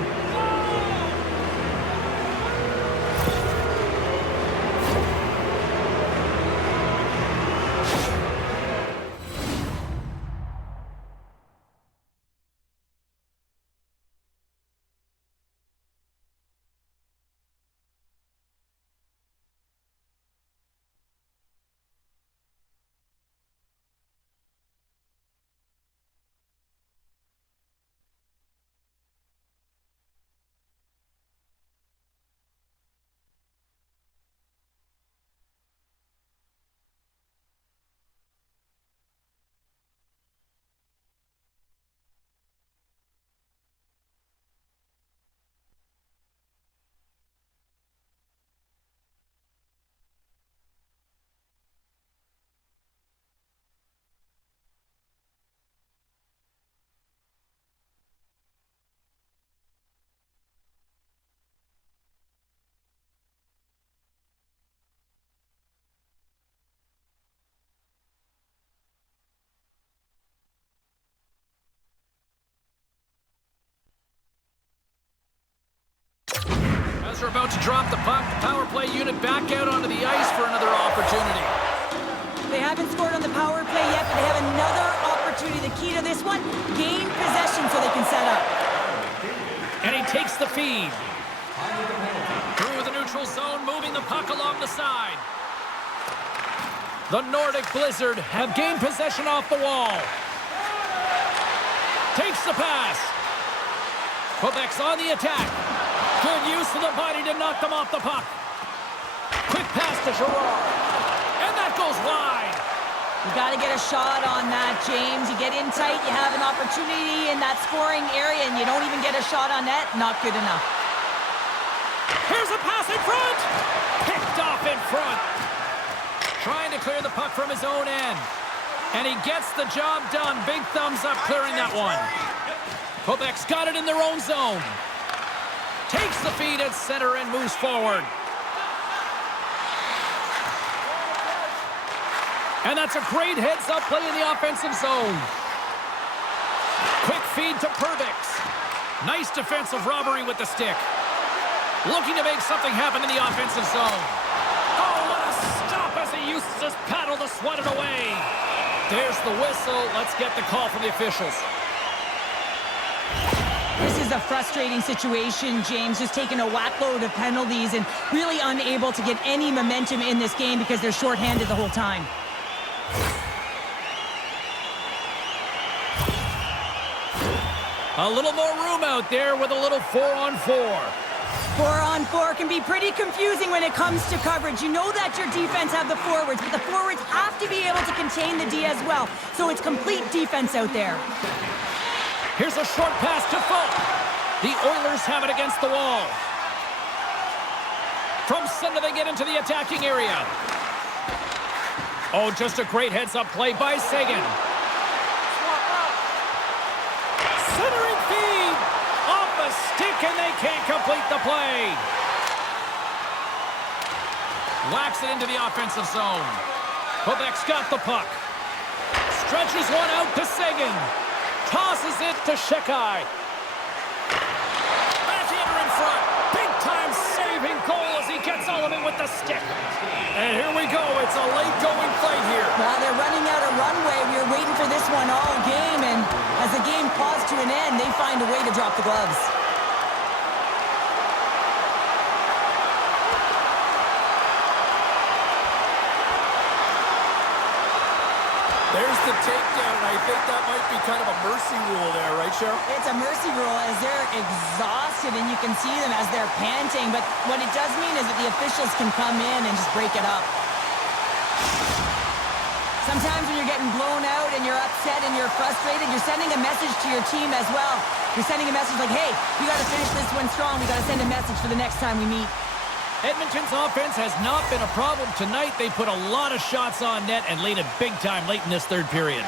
As they're about to drop the puck, the power play unit back out onto the ice for another opportunity. They haven't scored on the power play yet, but they have another opportunity. The key to this one, gain possession so they can set up. And he takes the feed. Through the neutral zone, moving the puck along the side. The Nordic Blizzard have gained possession off the wall. Takes the pass. Quebec's on the attack. Good use of the body to knock them off the puck. Quick pass to Gerard. And that goes wide. You got to get a shot on that, James. You get in tight, you have an opportunity in that scoring area, and you don't even get a shot on net. Not good enough. Here's a pass in front. Picked off in front. Trying to clear the puck from his own end. And he gets the job done. Big thumbs up clearing that one. Quebec's got it in their own zone. Takes the feed at center and moves forward. And that's a great heads-up play in the offensive zone. Quick feed to Purvix. Nice defensive robbery with the stick. Looking to make something happen in the offensive zone. Oh, what a stop as he uses his paddle to swat it away. There's the whistle. Let's get the call from the officials. This is a frustrating situation, James, just taking a whackload of penalties and really unable to get any momentum in this game because they're shorthanded the whole time. A little more room out there with a little 4-on-4. 4-on-4 can be pretty confusing when it comes to coverage. You know that your defense have the forwards, but the forwards have to be able to contain the D as well. So it's complete defense out there. Here's a short pass to Folk. The Oilers have it against the wall. From center, they get into the attacking area. Oh, just a great heads-up play by Sagan. Centering feed. Off a stick, and they can't complete the play. Whacks it into the offensive zone. Quebec's got the puck. Stretches one out to Sagan. Tosses it to S.O.A.C.J.V. Backhander in front. Big-time saving goal as he gets all of it with the stick. And here we go. It's a late-going fight here. Well, they're running out of runway. We were waiting for this one all game, and as the game paused to an end, they find a way to drop the gloves. There's the takedown, and I think that might be kind of a mercy rule there, right, Cheryl? It's a mercy rule as they're exhausted, and you can see them as they're panting. But what it does mean is that the officials can come in and just break it up. Sometimes when you're getting blown out and you're upset and you're frustrated, you're sending a message to your team as well. You're sending a message like, hey, we got to finish this one strong. We got to send a message for the next time we meet. Edmonton's offense has not been a problem tonight. They put a lot of shots on net and laid it big time late in this third period.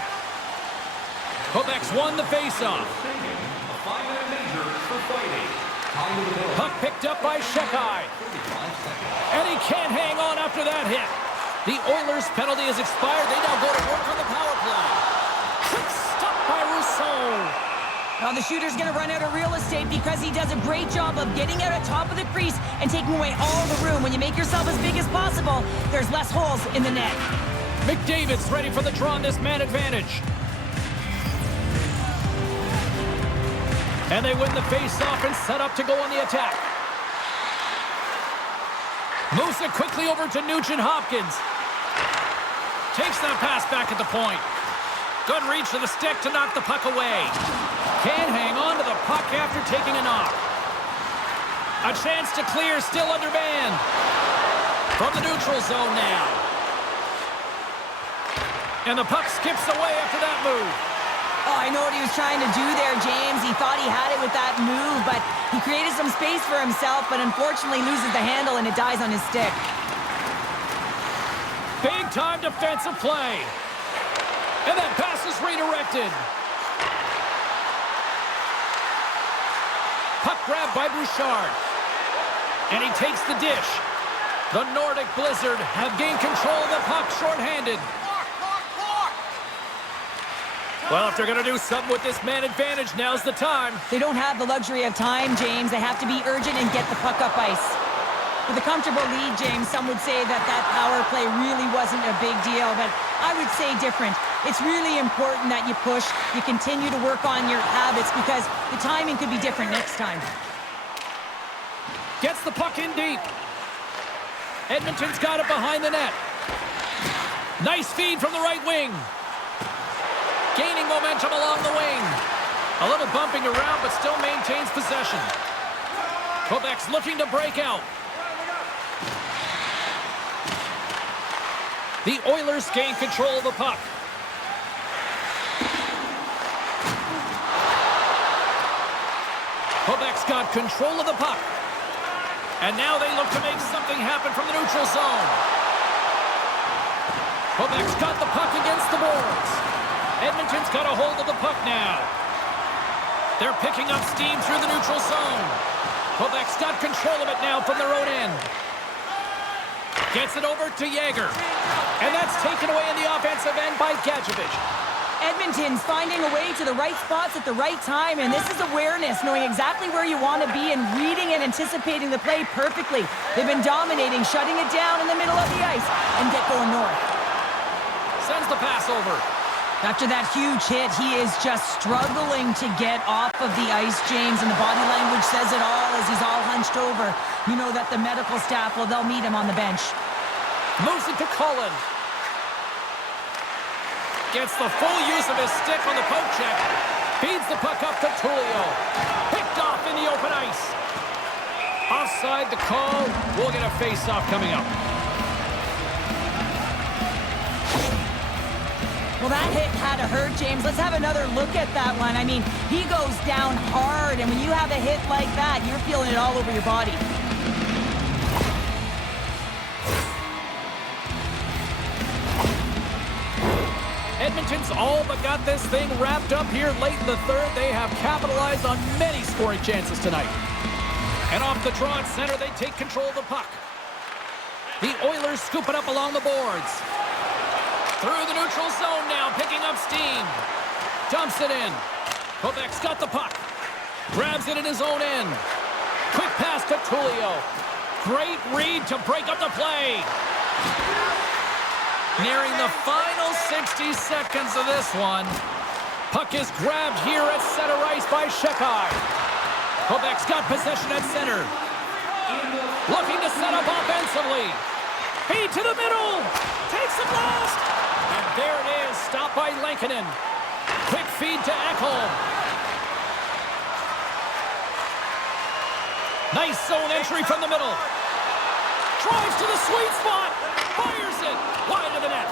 Quebec's won the faceoff. A 5-minute major for fighting. Time to the middle. Puck picked up by S.O.A.C.J.V. And he can't hang on after that hit. The Oilers' penalty has expired. They now go to work on the power play. Quick stop by Rousseau. Well, the shooter's going to run out of real estate because he does a great job of getting out at top of the crease and taking away all the room. When you make yourself as big as possible, there's less holes in the net. McDavid's ready for the draw on this man advantage. And they win the face-off and set up to go on the attack. Moves it quickly over to Nugent-Hopkins. Takes that pass back at the point. Good reach to the stick to knock the puck away. Can't hang on to the puck after taking a knock. A chance to clear, still under man. From the neutral zone now. And the puck skips away after that move. Oh, I know what he was trying to do there, James. He thought he had it with that move, but he created some space for himself, but unfortunately loses the handle and it dies on his stick. Big-time defensive play. And that pass is redirected. Puck grabbed by Bouchard. And he takes the dish. The Nordic Blizzard have gained control of the puck shorthanded. Well, if they're going to do something with this man advantage, now's the time. They don't have the luxury of time, James. They have to be urgent and get the puck up ice. With a comfortable lead, James, some would say that power play really wasn't a big deal, but I would say different. It's really important that you push, you continue to work on your habits because the timing could be different next time. Gets the puck in deep. Edmonton's got it behind the net. Nice feed from the right wing. Gaining momentum along the wing. A little bumping around, but still maintains possession. Quebec's looking to break out. The Oilers gain control of the puck. Quebec's got control of the puck. And now they look to make something happen from the neutral zone. Quebec's got the puck against the boards. Edmonton's got a hold of the puck now. They're picking up steam through the neutral zone. Quebec's got control of it now from their own end. Gets it over to Yager. And that's taken away in the offensive end by S.O.A.C.J.V. Edmonton's finding a way to the right spots at the right time, and this is awareness, knowing exactly where you want to be and reading and anticipating the play perfectly. They've been dominating, shutting it down in the middle of the ice, and get going north. Sends the pass over. After that huge hit, he is just struggling to get off of the ice, James, and the body language says it all as he's all hunched over. You know that the medical staff, well, they'll meet him on the bench. Moves it to Cullen. Gets the full use of his stick on the poke check. Feeds the puck up to Tulio. Picked off in the open ice. Offside the call. We'll get a face-off coming up. Well, that hit had to hurt, James. Let's have another look at that one. I mean, he goes down hard, and when you have a hit like that, you're feeling it all over your body. Edmonton's all but got this thing wrapped up here late in the third. They have capitalized on many scoring chances tonight. And off the draw at center, they take control of the puck. The Oilers scoop it up along the boards. Through the neutral zone now, picking up steam. Dumps it in. Quebec's got the puck. Grabs it in his own end. Quick pass to Tulio. Great read to break up the play. Nearing the final 60 seconds of this one. Puck is grabbed here at center ice by S.O.A.C.J.V. Quebec's got possession at center. Looking to set up offensively. Feed to the middle. Takes the blast. And there it is. Stopped by Lankinen. Quick feed to Ekholm. Nice zone entry from the middle. Drives to the sweet spot. Fires it. Wide of the net.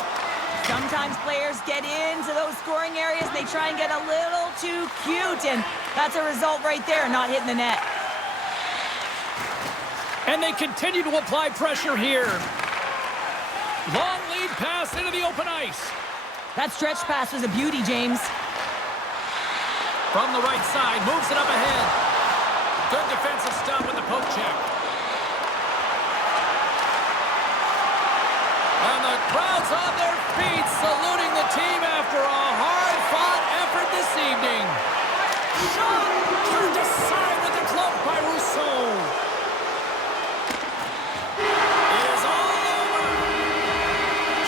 Sometimes players get into those scoring areas and they try and get a little too cute, and that's a result right there, not hitting the net. And they continue to apply pressure here. Long lead pass into the open ice. That stretch pass was a beauty, James. From the right side, moves it up ahead. Good defensive stop with the poke check. And the crowd's on their feet, saluting the team after a hard-fought effort this evening. Shot turned aside with the glove by Rousseau. It is all over.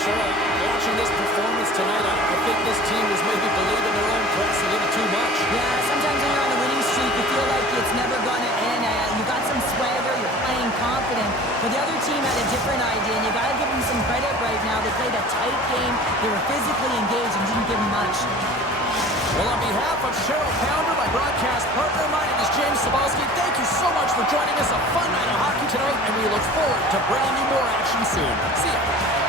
Sure, watching this performance tonight, I think this team was maybe believing their own press a little too much. Yeah, sometimes when you're on the winning streak, you feel like it's never going to end. You got some swagger, you're playing confident, but the other team had a different idea, and you got to give them some credit right now. They played a tight game, they were physically engaged, and didn't give them much. Well, on behalf of Cheryl Pounder, my broadcast partner, my name is James S.O.A.C.J.V. Thank you so much for joining us. A fun night of hockey tonight, and we look forward to bringing you more action soon. See ya.